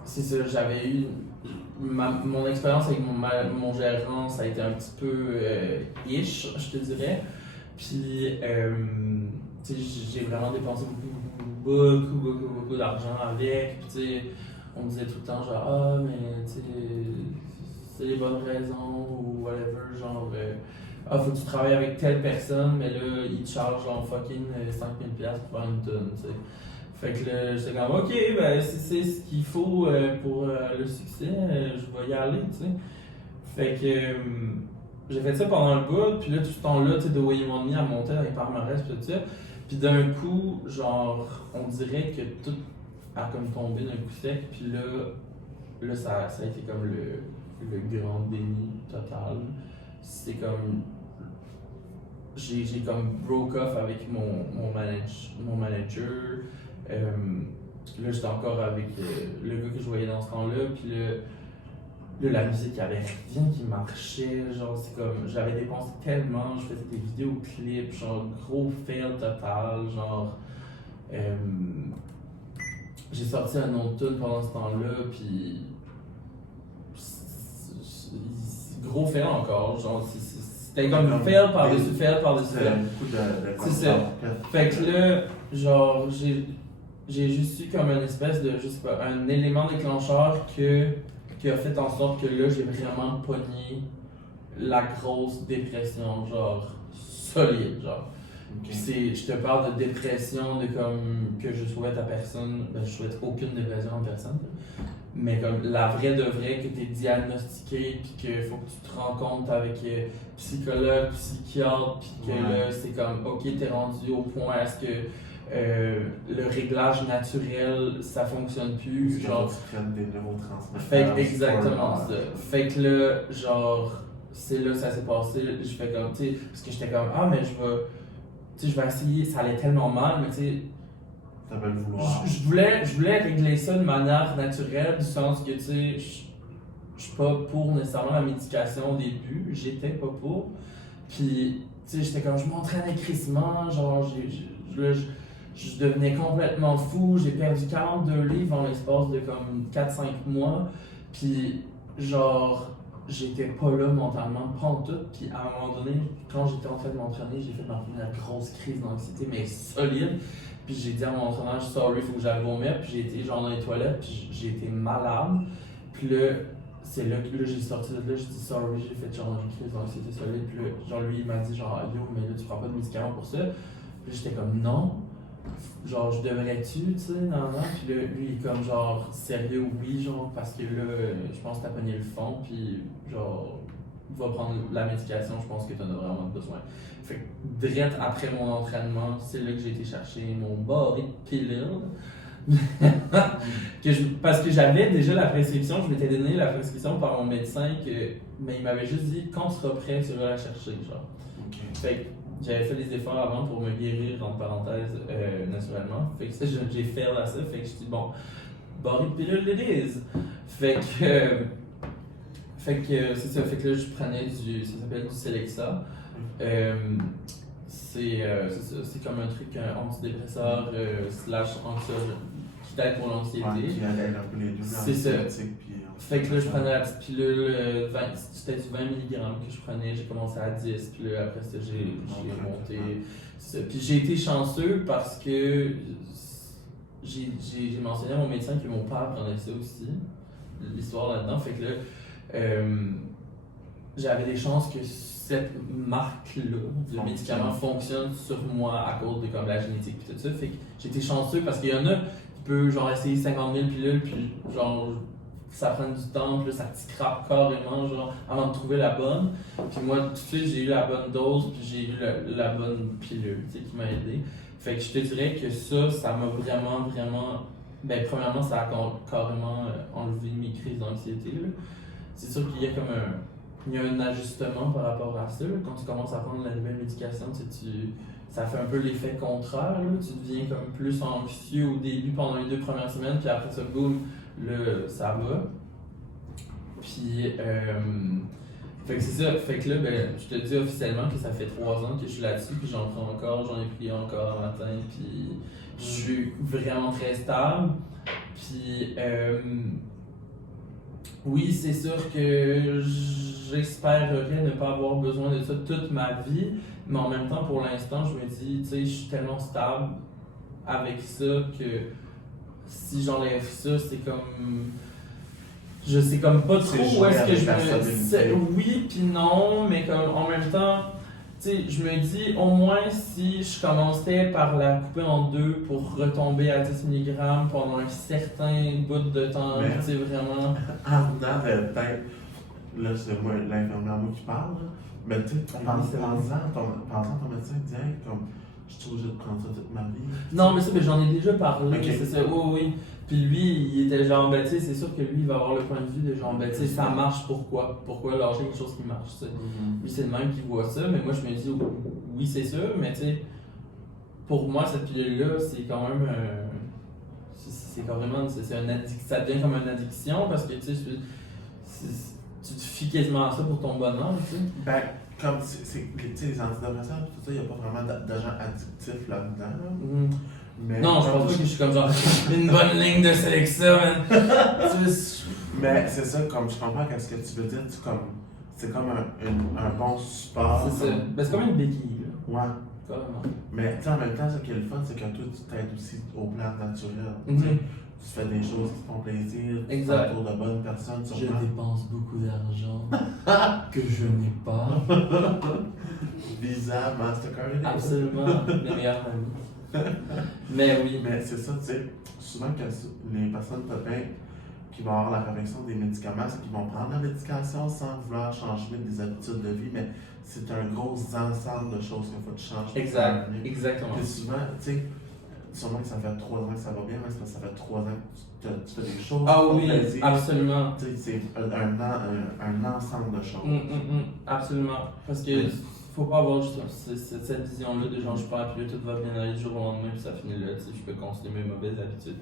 c'est ça, j'avais eu, mon expérience avec mon gérant, ça a été un petit peu ish, je te dirais. Puis, tu sais, j'ai vraiment dépensé beaucoup d'argent avec. Puis, tu sais, on me disait tout le temps, genre, ah, mais tu sais, c'est les bonnes raisons ou whatever. Genre, ah, faut que tu travailles avec telle personne, mais là, il te charge genre fucking 5000$ pour faire une tonne, tu sais. Fait que là, j'étais comme, ok, ben, si c'est ce qu'il faut pour le succès, je vais y aller, tu sais. Fait que j'ai fait ça pendant le bout, puis là, tout ce temps-là, tu sais, The Way You Want Me, elle montait dans les palmarès, puis tout ça. Puis d'un coup, genre, on dirait que tout a comme tombé d'un coup sec, puis là ça a été comme le grand déni total. C'est comme. J'ai comme broke off avec mon manager. Là, j'étais encore avec le gars que je voyais dans ce temps-là, puis là, la musique, il n'y avait rien qui marchait. Genre, c'est comme, j'avais dépensé tellement, je faisais des vidéoclips, genre, gros fail total. Genre, j'ai sorti un autre tune pendant ce temps-là, puis. Gros fail encore. Genre, c'était comme fail par-dessus fail par-dessus fail. Beaucoup de C'est ça. Fait que là, genre, j'ai juste eu comme une espèce de, je sais pas, un élément déclencheur qui a fait en sorte que là, j'ai vraiment pogné la grosse dépression, genre, solide, genre. Puis je te parle de dépression, de comme, que je souhaite à personne, ben je souhaite aucune dépression en personne, mais comme la vraie de vraie, que tu es diagnostiqué, puis qu'il faut que tu te rends compte avec psychologue, psychiatre, puis que là, c'est comme, ok, t'es rendu au point à ce que le réglage naturel, ça fonctionne plus. Genre, tu prennes des neurotransmetteurs. Fait que exactement ça. Fait que là, genre, c'est là que ça s'est passé. Je fais comme, tu sais, parce que j'étais comme, ah, mais je vais essayer, ça allait tellement mal, mais tu sais. Ça va le vouloir. Je voulais régler ça de manière naturelle, du sens que, tu sais, je suis pas pour nécessairement la médication au début, j'étais pas pour. Puis, tu sais, j'étais comme, je m'entraînais crissement, genre, je devenais complètement fou, j'ai perdu 42 livres en l'espace de comme 4-5 mois, puis genre, j'étais pas là mentalement, pas en tout, puis à un moment donné, quand j'étais en train de m'entraîner, j'ai fait ma première grosse crise d'anxiété, mais solide, puis j'ai dit à mon entraîneur, sorry, faut que j'aille vomir, puis j'ai été genre dans les toilettes, puis j'ai été malade, puis là, c'est là que j'ai sorti de là, j'ai dit sorry, j'ai fait genre une crise d'anxiété solide, puis là, genre lui il m'a dit genre, yo, mais là tu prends pas de médicaments pour ça, puis j'étais comme non. Genre, je devrais-tu, tu sais, non, puis là, lui, il est comme genre, sérieux, oui, genre, parce que là, je pense que t'as pogné le fond, puis genre, va prendre la médication, je pense que t'en as vraiment besoin. Fait que, direct après mon entraînement, c'est là que j'ai été chercher mon baril de pilules. Parce que j'avais déjà la prescription, je m'étais donné la prescription par mon médecin, mais il m'avait juste dit, quand tu seras prêt, tu vas la chercher, genre. Okay. Fait que, j'avais fait des efforts avant pour me guérir, entre parenthèses, naturellement. Fait que ça, j'ai fait à ça. Fait que je dis, bon, baril de pilule it is. Fait que c'est ça. Fait que là, je prenais ça s'appelle du Celexa. C'est comme un truc, un antidépresseur slash anxiogène qui t'aide pour l'anxiété. Ouais, qui aide un peu les deux. C'est ça. Fait que là, je prenais la petite pilule, c'était du 20 mg que je prenais, j'ai commencé à 10, puis là, après ça, j'ai monté. Puis j'ai été chanceux parce que j'ai mentionné à mon médecin que mon père prenait ça aussi, l'histoire là-dedans. Fait que là, j'avais des chances que cette marque-là de médicament fonctionne sur moi à cause de comme, la génétique et tout ça. Fait que j'étais chanceux parce qu'il y en a qui peuvent genre essayer 50 000 pilules, puis genre ça prend du temps, puis ça te scrape carrément genre, avant de trouver la bonne. Puis moi, tout de suite, j'ai eu la bonne dose, puis j'ai eu la bonne pilule qui m'a aidé. Fait que je te dirais que ça m'a vraiment, ben premièrement, ça a carrément enlevé mes crises d'anxiété. C'est sûr qu'il y a comme il y a un ajustement par rapport à ça. Là. Quand tu commences à prendre la nouvelle médication, ça fait un peu l'effet contraire. Là. Tu deviens comme plus anxieux au début pendant les 2 premières semaines, puis après ça, boum, là, ça va. Puis, fait que c'est ça. Fait que là, ben, je te dis officiellement que ça fait 3 ans que je suis là-dessus, puis j'en prends encore, j'en ai pris encore un matin, puis je suis vraiment très stable. Puis, Oui, c'est sûr que j'espérerais ne pas avoir besoin de ça toute ma vie, mais en même temps, pour l'instant, je me dis, tu sais, je suis tellement stable avec ça que si j'enlève ça, c'est comme. Je sais comme pas C'est trop où est-ce que jouer je avec ta me. stabilité. Oui, puis non, mais comme en même temps, tu sais, je me dis, au moins si je commençais par la couper en deux pour retomber à 10 mg pendant un certain bout de temps, Mais- tu sais, vraiment. En dedans de peut-être, là c'est moi, l'infirmière moi qui parle, là. Mais tu sais, Oui, pensant c'est vrai. à ton médecin, il dit, hey, comme, je suis obligé de prendre ça toute ma vie. Non, mais ça, mais j'en ai déjà parlé, Ok. c'est ça, oui, oui. Puis lui, il était genre, ben tu sais, c'est sûr que lui, il va avoir le point de vue de genre, ben tu sais, ça marche, pourquoi? Pourquoi lâcher quelque chose qui marche, tu sais? Mhm. Lui, c'est le même qui voit ça, mais moi, je me dis, oui, c'est sûr, mais tu sais, pour moi, cette pilule-là, c'est quand même c'est carrément, ça devient comme une addiction parce que, tu sais, tu te fies quasiment à ça pour ton bonheur, tu sais. Ben, comme tu sais, les antidépresseurs, tout ça, il n'y a pas vraiment d'agent addictif là-dedans. Là. Mhm. Mais Non, je comme pense pas que je suis comme genre, une bonne ligne de sélection, man. Tu sais, Mais c'est ça, comme je comprends ce que tu veux dire, c'est comme un bon support. c'est ça. Ben, c'est comme une béquille, là. Ouais. Carrément. Mais tu sais, en même temps, ce qui est le fun, c'est que toi, tu t'aides aussi au plan naturel. Mhm. Tu sais, tu fais des choses qui te font plaisir, tu Exact. t'entoures de bonnes personnes, Je sûrement. dépense beaucoup d'argent que je n'ai pas. Visa, Mastercard et des- Absolument, mes meilleurs amis. Mais oui. Mais c'est ça, tu sais, souvent que les personnes bien qui vont avoir la réflexion des médicaments, c'est qu'ils vont prendre la médication sans vouloir changer des habitudes de vie, mais c'est un gros ensemble de choses qu'il faut que tu changes. Exact, exactement. Puis souvent, tu sais, sûrement que ça fait 3 ans que ça va bien, mais c'est parce que ça fait 3 ans que tu fais des choses. Ah pour oui, plaisir. absolument. Tu sais, c'est un ensemble de choses. Absolument. Parce que faut pas avoir juste cette vision-là de genre je prends la pilule, tout va bien aller du jour au lendemain, puis ça finit là. Tu sais, je peux continuer mes mauvaises habitudes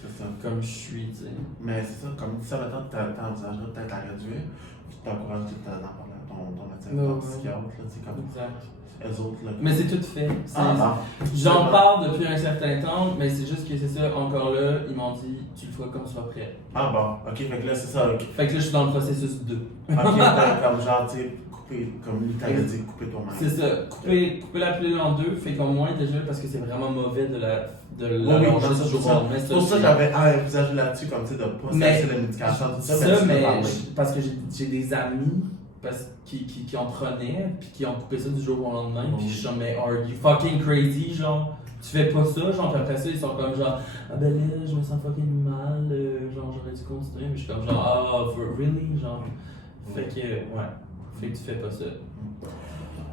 C'est ça. comme je suis, tu sais. Mais c'est ça, comme ça, maintenant, t'envisagerais peut-être à réduire, puis t'encourages tout d'en parler à ton médecin, ton psychiatre, là, tu sais, comme Exact. eux autres, là. Mais c'est tout fait. Ah, J'en parle depuis un certain temps, mais c'est juste que c'est ça, encore là, ils m'ont dit tu le feras quand tu seras prêt. ah bon, ok, fait que là, c'est ça, ok. Fait que là, je suis dans le processus 2. Ok, comme genre, tu sais, couper, comme lui t'avait dit, couper toi-même. C'est ça, couper la pilule en deux, fait qu'au moins déjà, parce que c'est vraiment mauvais de la Oui, manger c'est du jour au ça. lendemain. C'est pour ça que j'avais envisagé là-dessus, comme tu sais, de pas Mais- cesser la médication, tout ça, Ça, tu mais peux parler. parce que j'ai des amis qui en prenaient, puis qui ont coupé ça du jour au lendemain, puis je suis comme, mais are you fucking crazy, genre, tu fais pas ça, genre, puis après ça, ils sont comme genre, ah ben là, je me sens fucking mal, genre, j'aurais dû continuer, mais je suis comme genre, ah, really, genre, fait que, ouais, fait que tu fais pas ça.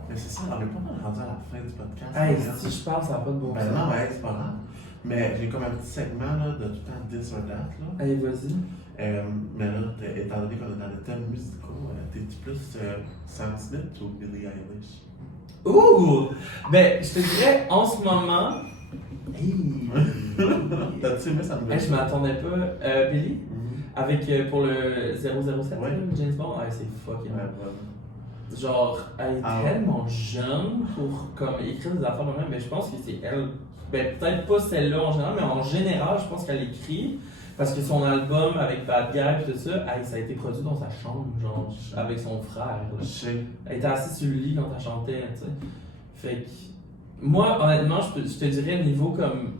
Mais c'est ça, on est pas mal rendu à la fin du podcast. Hey, hein. si je parle, ça n'a pas de bon Ben sens. non, ouais, c'est pas grave. Mais j'ai comme un petit segment là, de tout le temps 10 or that, là. Allez, vas-y. Mais là, étant donné qu'on est dans le thème musicaux, t'es-tu plus Sam Smith ou Billie Eilish? Ouh! Ben, je te dirais, en ce moment, hey! T'as-tu aimé Sam Hey, je m'attendais pas. Billy, Mhm. avec pour le 007, Ouais. James Bond, c'est fucking. Ouais, voilà. Genre, elle est Ah. tellement jeune pour comme écrire des affaires de même, mais je pense que c'est elle. Ben, peut-être pas celle-là en général, mais en général, je pense qu'elle écrit. Parce que son album avec Bad Guy et tout ça, hey, ça a été produit dans sa chambre, genre, avec son frère. là. Je sais. Elle était assise sur le lit quand elle chantait, tu sais. Fait que, moi, honnêtement, je te dirais, niveau comme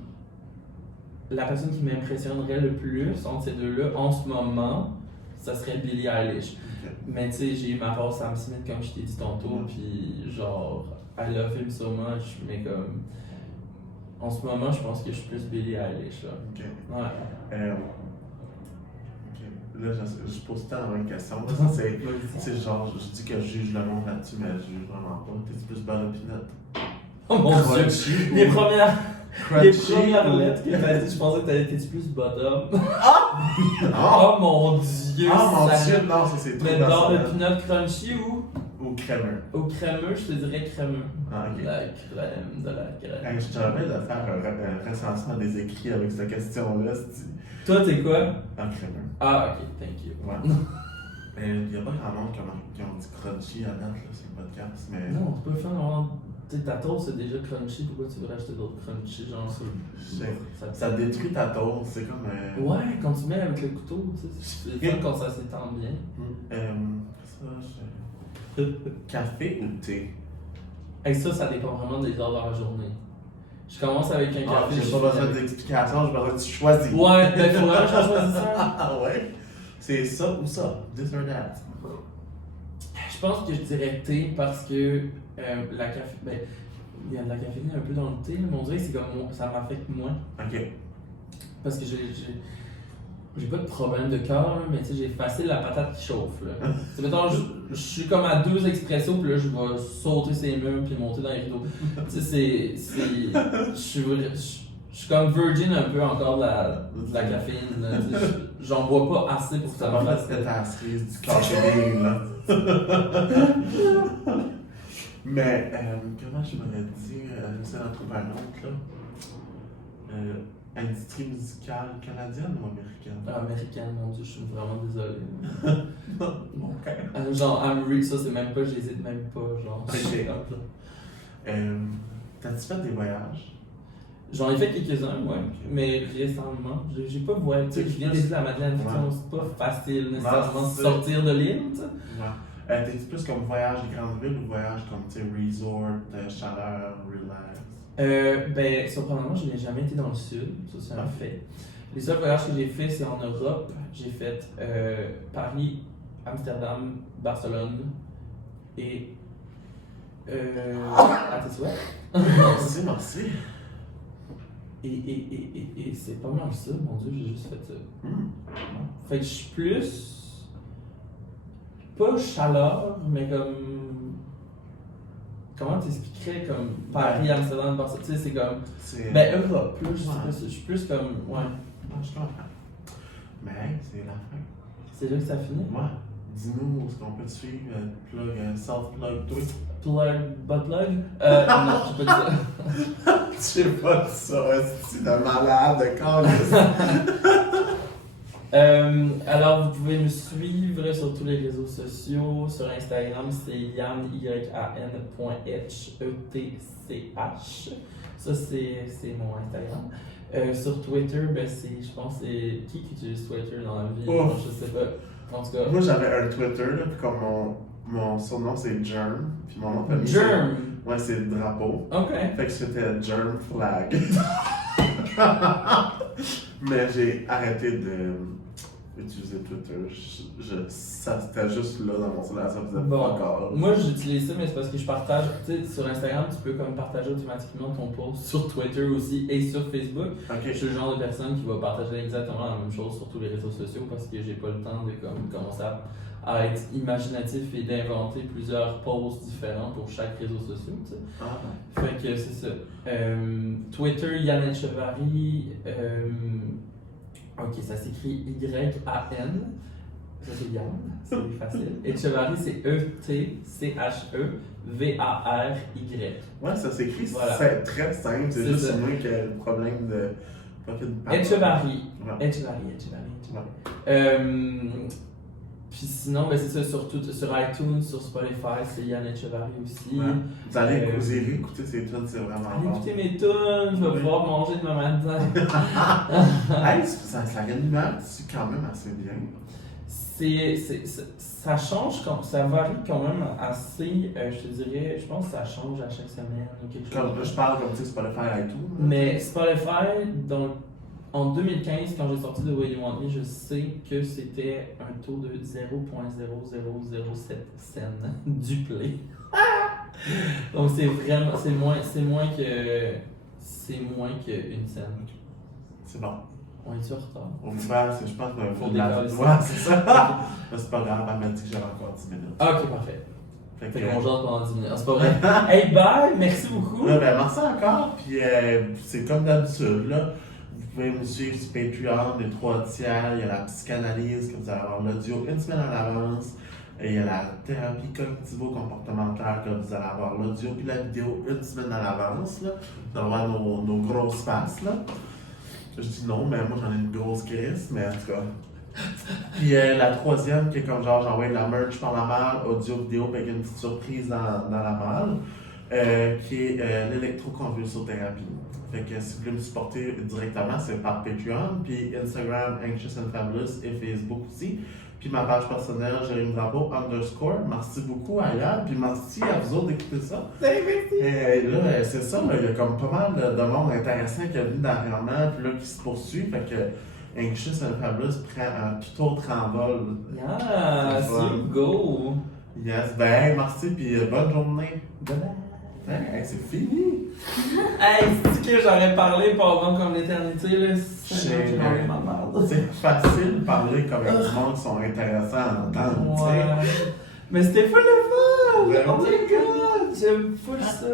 la personne qui m'impressionnerait le plus entre ces deux-là, en ce moment, ça serait Billie Eilish. Ok. Mais tu sais, j'ai eu ma part Sam Smith, comme je t'ai dit tantôt, puis genre, I love him so much, mais comme, en ce moment, je pense que je suis plus Billie Eilish, là. Ok. Ouais. Ok. Là, je pose tellement une question. Là, ça, c'est genre, je dis que je juge le monde là-dessus, mais je juge vraiment pas. T'es plus bonne opinette. Oh mon dieu! Crunchy Les ou- premières Crunchy ou- lettres que t'as dit, je pensais que t'étais plus bottom. Ah! Oh mon dieu! Ah mon ça- dieu, non, ça c'est trop Mais dans le personnel. peanut crunchy Ou crémeux. ou crémeux, je te dirais crémeux. Ah, ok. La crème de la crème. Hey, je te rappelle de faire un recensement des écrits avec cette question-là. c'est- Toi, t'es quoi? En crémeux. Ah, ok, thank you. Ouais. Mais il n'y a pas grand monde qui ont dit crunchy à date là, sur le podcast, mais. Non, on peut faire vraiment Tu sais, ta toast c'est déjà crunchy, pourquoi tu veux rajouter d'autres crunchy, genre Ça détruit ta toast, c'est comme. Ouais, quand tu mets avec le couteau, tu sais, c'est fun quand ça s'étend bien. Café ou thé? Et ça dépend vraiment des heures de la journée. Je commence avec un café. J'ai pas besoin d'explication, j'ai besoin que tu choisis. Ouais, ben faut vraiment que je choisisse ça. Ah ouais? C'est ça ou ça? This or that? Je pense que je dirais thé parce que la café. Ben, il y a de la caféine un peu dans le thé, là, mais on dirait que c'est comme ça m'affecte moins. Ok. Parce que j'ai pas de problème de cœur, mais tu sais, j'ai facile la patate qui chauffe. Là. C'est, mettons, je suis comme à 2 expressos, puis là, je vais sauter ces murs puis monter dans les rideaux. Tu sais, je suis comme virgin un peu encore de la caféine. Là, j'en bois pas assez pour que ça me fasse. C'est ta cerise du café, là. Mais, comment je m'aurais dit, j'essaie d'en trouver un autre, là. Industrie musicale canadienne ou américaine? Américaine, mon dieu, je suis vraiment désolé. Ok. Genre, I'm ça, c'est même pas, j'hésite même pas, genre. Ok. T'as-tu fait des voyages? J'en ai fait quelques-uns, ouais, Ok. mais récemment, j'ai pas voyagé. Tu sais, je viens d'être à Madeleine, Ouais. c'est pas facile nécessairement de c'est- sortir de l'île, tu sais. Ouais. T'es-tu plus comme voyage de grande ville ou voyage comme, tu sais, resort, chaleur, relax? Ben, surprenamment, je n'ai jamais été dans le sud, ça c'est un fait. Les seuls voyages que j'ai fait, c'est en Europe. J'ai fait Paris, Amsterdam, Barcelone et. À tes souhaits. Merci, merci. Et c'est pas mal ça, mon dieu, j'ai juste fait ça. Hmm. Fait que je suis plus. Pas chaleur, mais comme. Comment t'expliquerais comme Paris, Amsterdam, Barcelone, tu sais, c'est comme. C'est... Ben, Europe, plus. Ouais. Je suis plus comme. Ouais. Ah, je comprends. Mais hey, c'est la fin. C'est là que ça finit. Ouais. Dis-nous où est-ce qu'on peut te suivre, plug, self-plug, toi. Plug, butt plug? Non, j'ai pas dit ça. Je sais pas ça, c'est de malade, de calice. Alors, vous pouvez me suivre sur tous les réseaux sociaux. Sur Instagram, c'est yann.etch. Ça, c'est mon Instagram. Sur Twitter, ben, je pense que c'est. Qui utilise Twitter dans la vie? Oh. Je sais pas. En tout cas. Moi, j'avais un Twitter, là, puis comme mon surnom, c'est Germ, puis mon nom de famille, Germ! ouais, c'est le drapeau. Ok. Fait que c'était Germ Flag. Mais j'ai arrêté d'utiliser Twitter. Ça, c'était juste là dans mon cellulaire, ça faisait Bon, pas encore. moi j'utilise ça, mais c'est parce que je partage, tu sais, sur Instagram, tu peux comme partager automatiquement ton post sur Twitter aussi et sur Facebook. Ok. Je suis le genre de personne qui va partager exactement la même chose sur tous les réseaux sociaux parce que j'ai pas le temps de comme, commencer à être imaginatif et d'inventer plusieurs posts différents pour chaque réseau social, tu sais. Ah, Fait que c'est ça. Twitter, Yann Etcheverry. Ok, ça s'écrit Y-A-N. Ça c'est Yann, c'est facile. Etcheverry, c'est E-T-C-H-E-V-A-R-Y. ouais, ça s'écrit, Voilà. c'est très simple, c'est C'est juste ça. moi qui ai le problème de pas qu'il y ait de parole. Etcheverry. Ouais. Etcheverry. Puis sinon, ben c'est ça, sur iTunes, sur Spotify, c'est Yann Etcheverry aussi. Ouais. Vous allez écouter ces tunes, c'est vraiment Allez bon. écouter mes tunes, je vais pouvoir manger demain matin. Hey, ça animate quand même assez bien. Ça change, ça varie quand même assez, je te dirais, je pense que ça change à chaque semaine ou quelque chose. Comme, je parle comme tu sais, Spotify et tout. Mais Spotify, donc, en 2015, quand j'ai sorti de Way You Want Me, je sais que c'était un taux de 0.0007 cents du play. Donc c'est vraiment, c'est moins qu'une scène. C'est bon. On est sur retard. Au final, je pense qu'il Faut faut de la décoller ça. ouais, c'est ça. Mais c'est pas grave, elle m'a dit que j'avais encore 10 minutes. Ok, parfait. Fait Fait que, qu'on jase pendant 10 minutes. Ah, c'est pas vrai. Hey, bye! Merci beaucoup! ouais, ben, merci encore. Puis c'est comme d'habitude, là. Vous pouvez me suivre sur Patreon, les 3 tiers. Il y a la psychanalyse, que vous allez avoir l'audio une semaine en avance. Et il y a la thérapie cognitivo-comportementale, que vous allez avoir l'audio puis la vidéo une semaine en avance. Là. Vous allez avoir nos grosses faces. Là. Je dis non, mais moi j'en ai une grosse crise, mais en tout cas. Puis la troisième, qui est comme genre j'envoie de la merch par la malle, audio, vidéo, puis avec une petite surprise dans la malle. qui est l'électroconvulsothérapie. Fait que si vous voulez me supporter directement, c'est par Patreon, puis Instagram, Anxious and Fabulous, et Facebook aussi. Puis ma page personnelle, Jérémy Drapeau _. Merci beaucoup à Yann, puis merci à vous autres d'écouter ça. Et là, c'est ça, là, il y a comme pas mal de monde intéressant qui est venu dernièrement, puis là, qui se poursuit. Fait que Anxious and Fabulous prend un tout autre envol. Yes, you go! Yes, ben merci, puis bonne journée. Bye bye! Hey, c'est fini! Hey, c'est que j'aurais parlé pendant comme l'éternité, là. J'ai parlé ma merde. C'est facile de parler comme avec du monde qui sont intéressants à entendre, tu sais. Ouais. Mais c'était full le fun! Ben Oh oui. my god! J'aime full ça!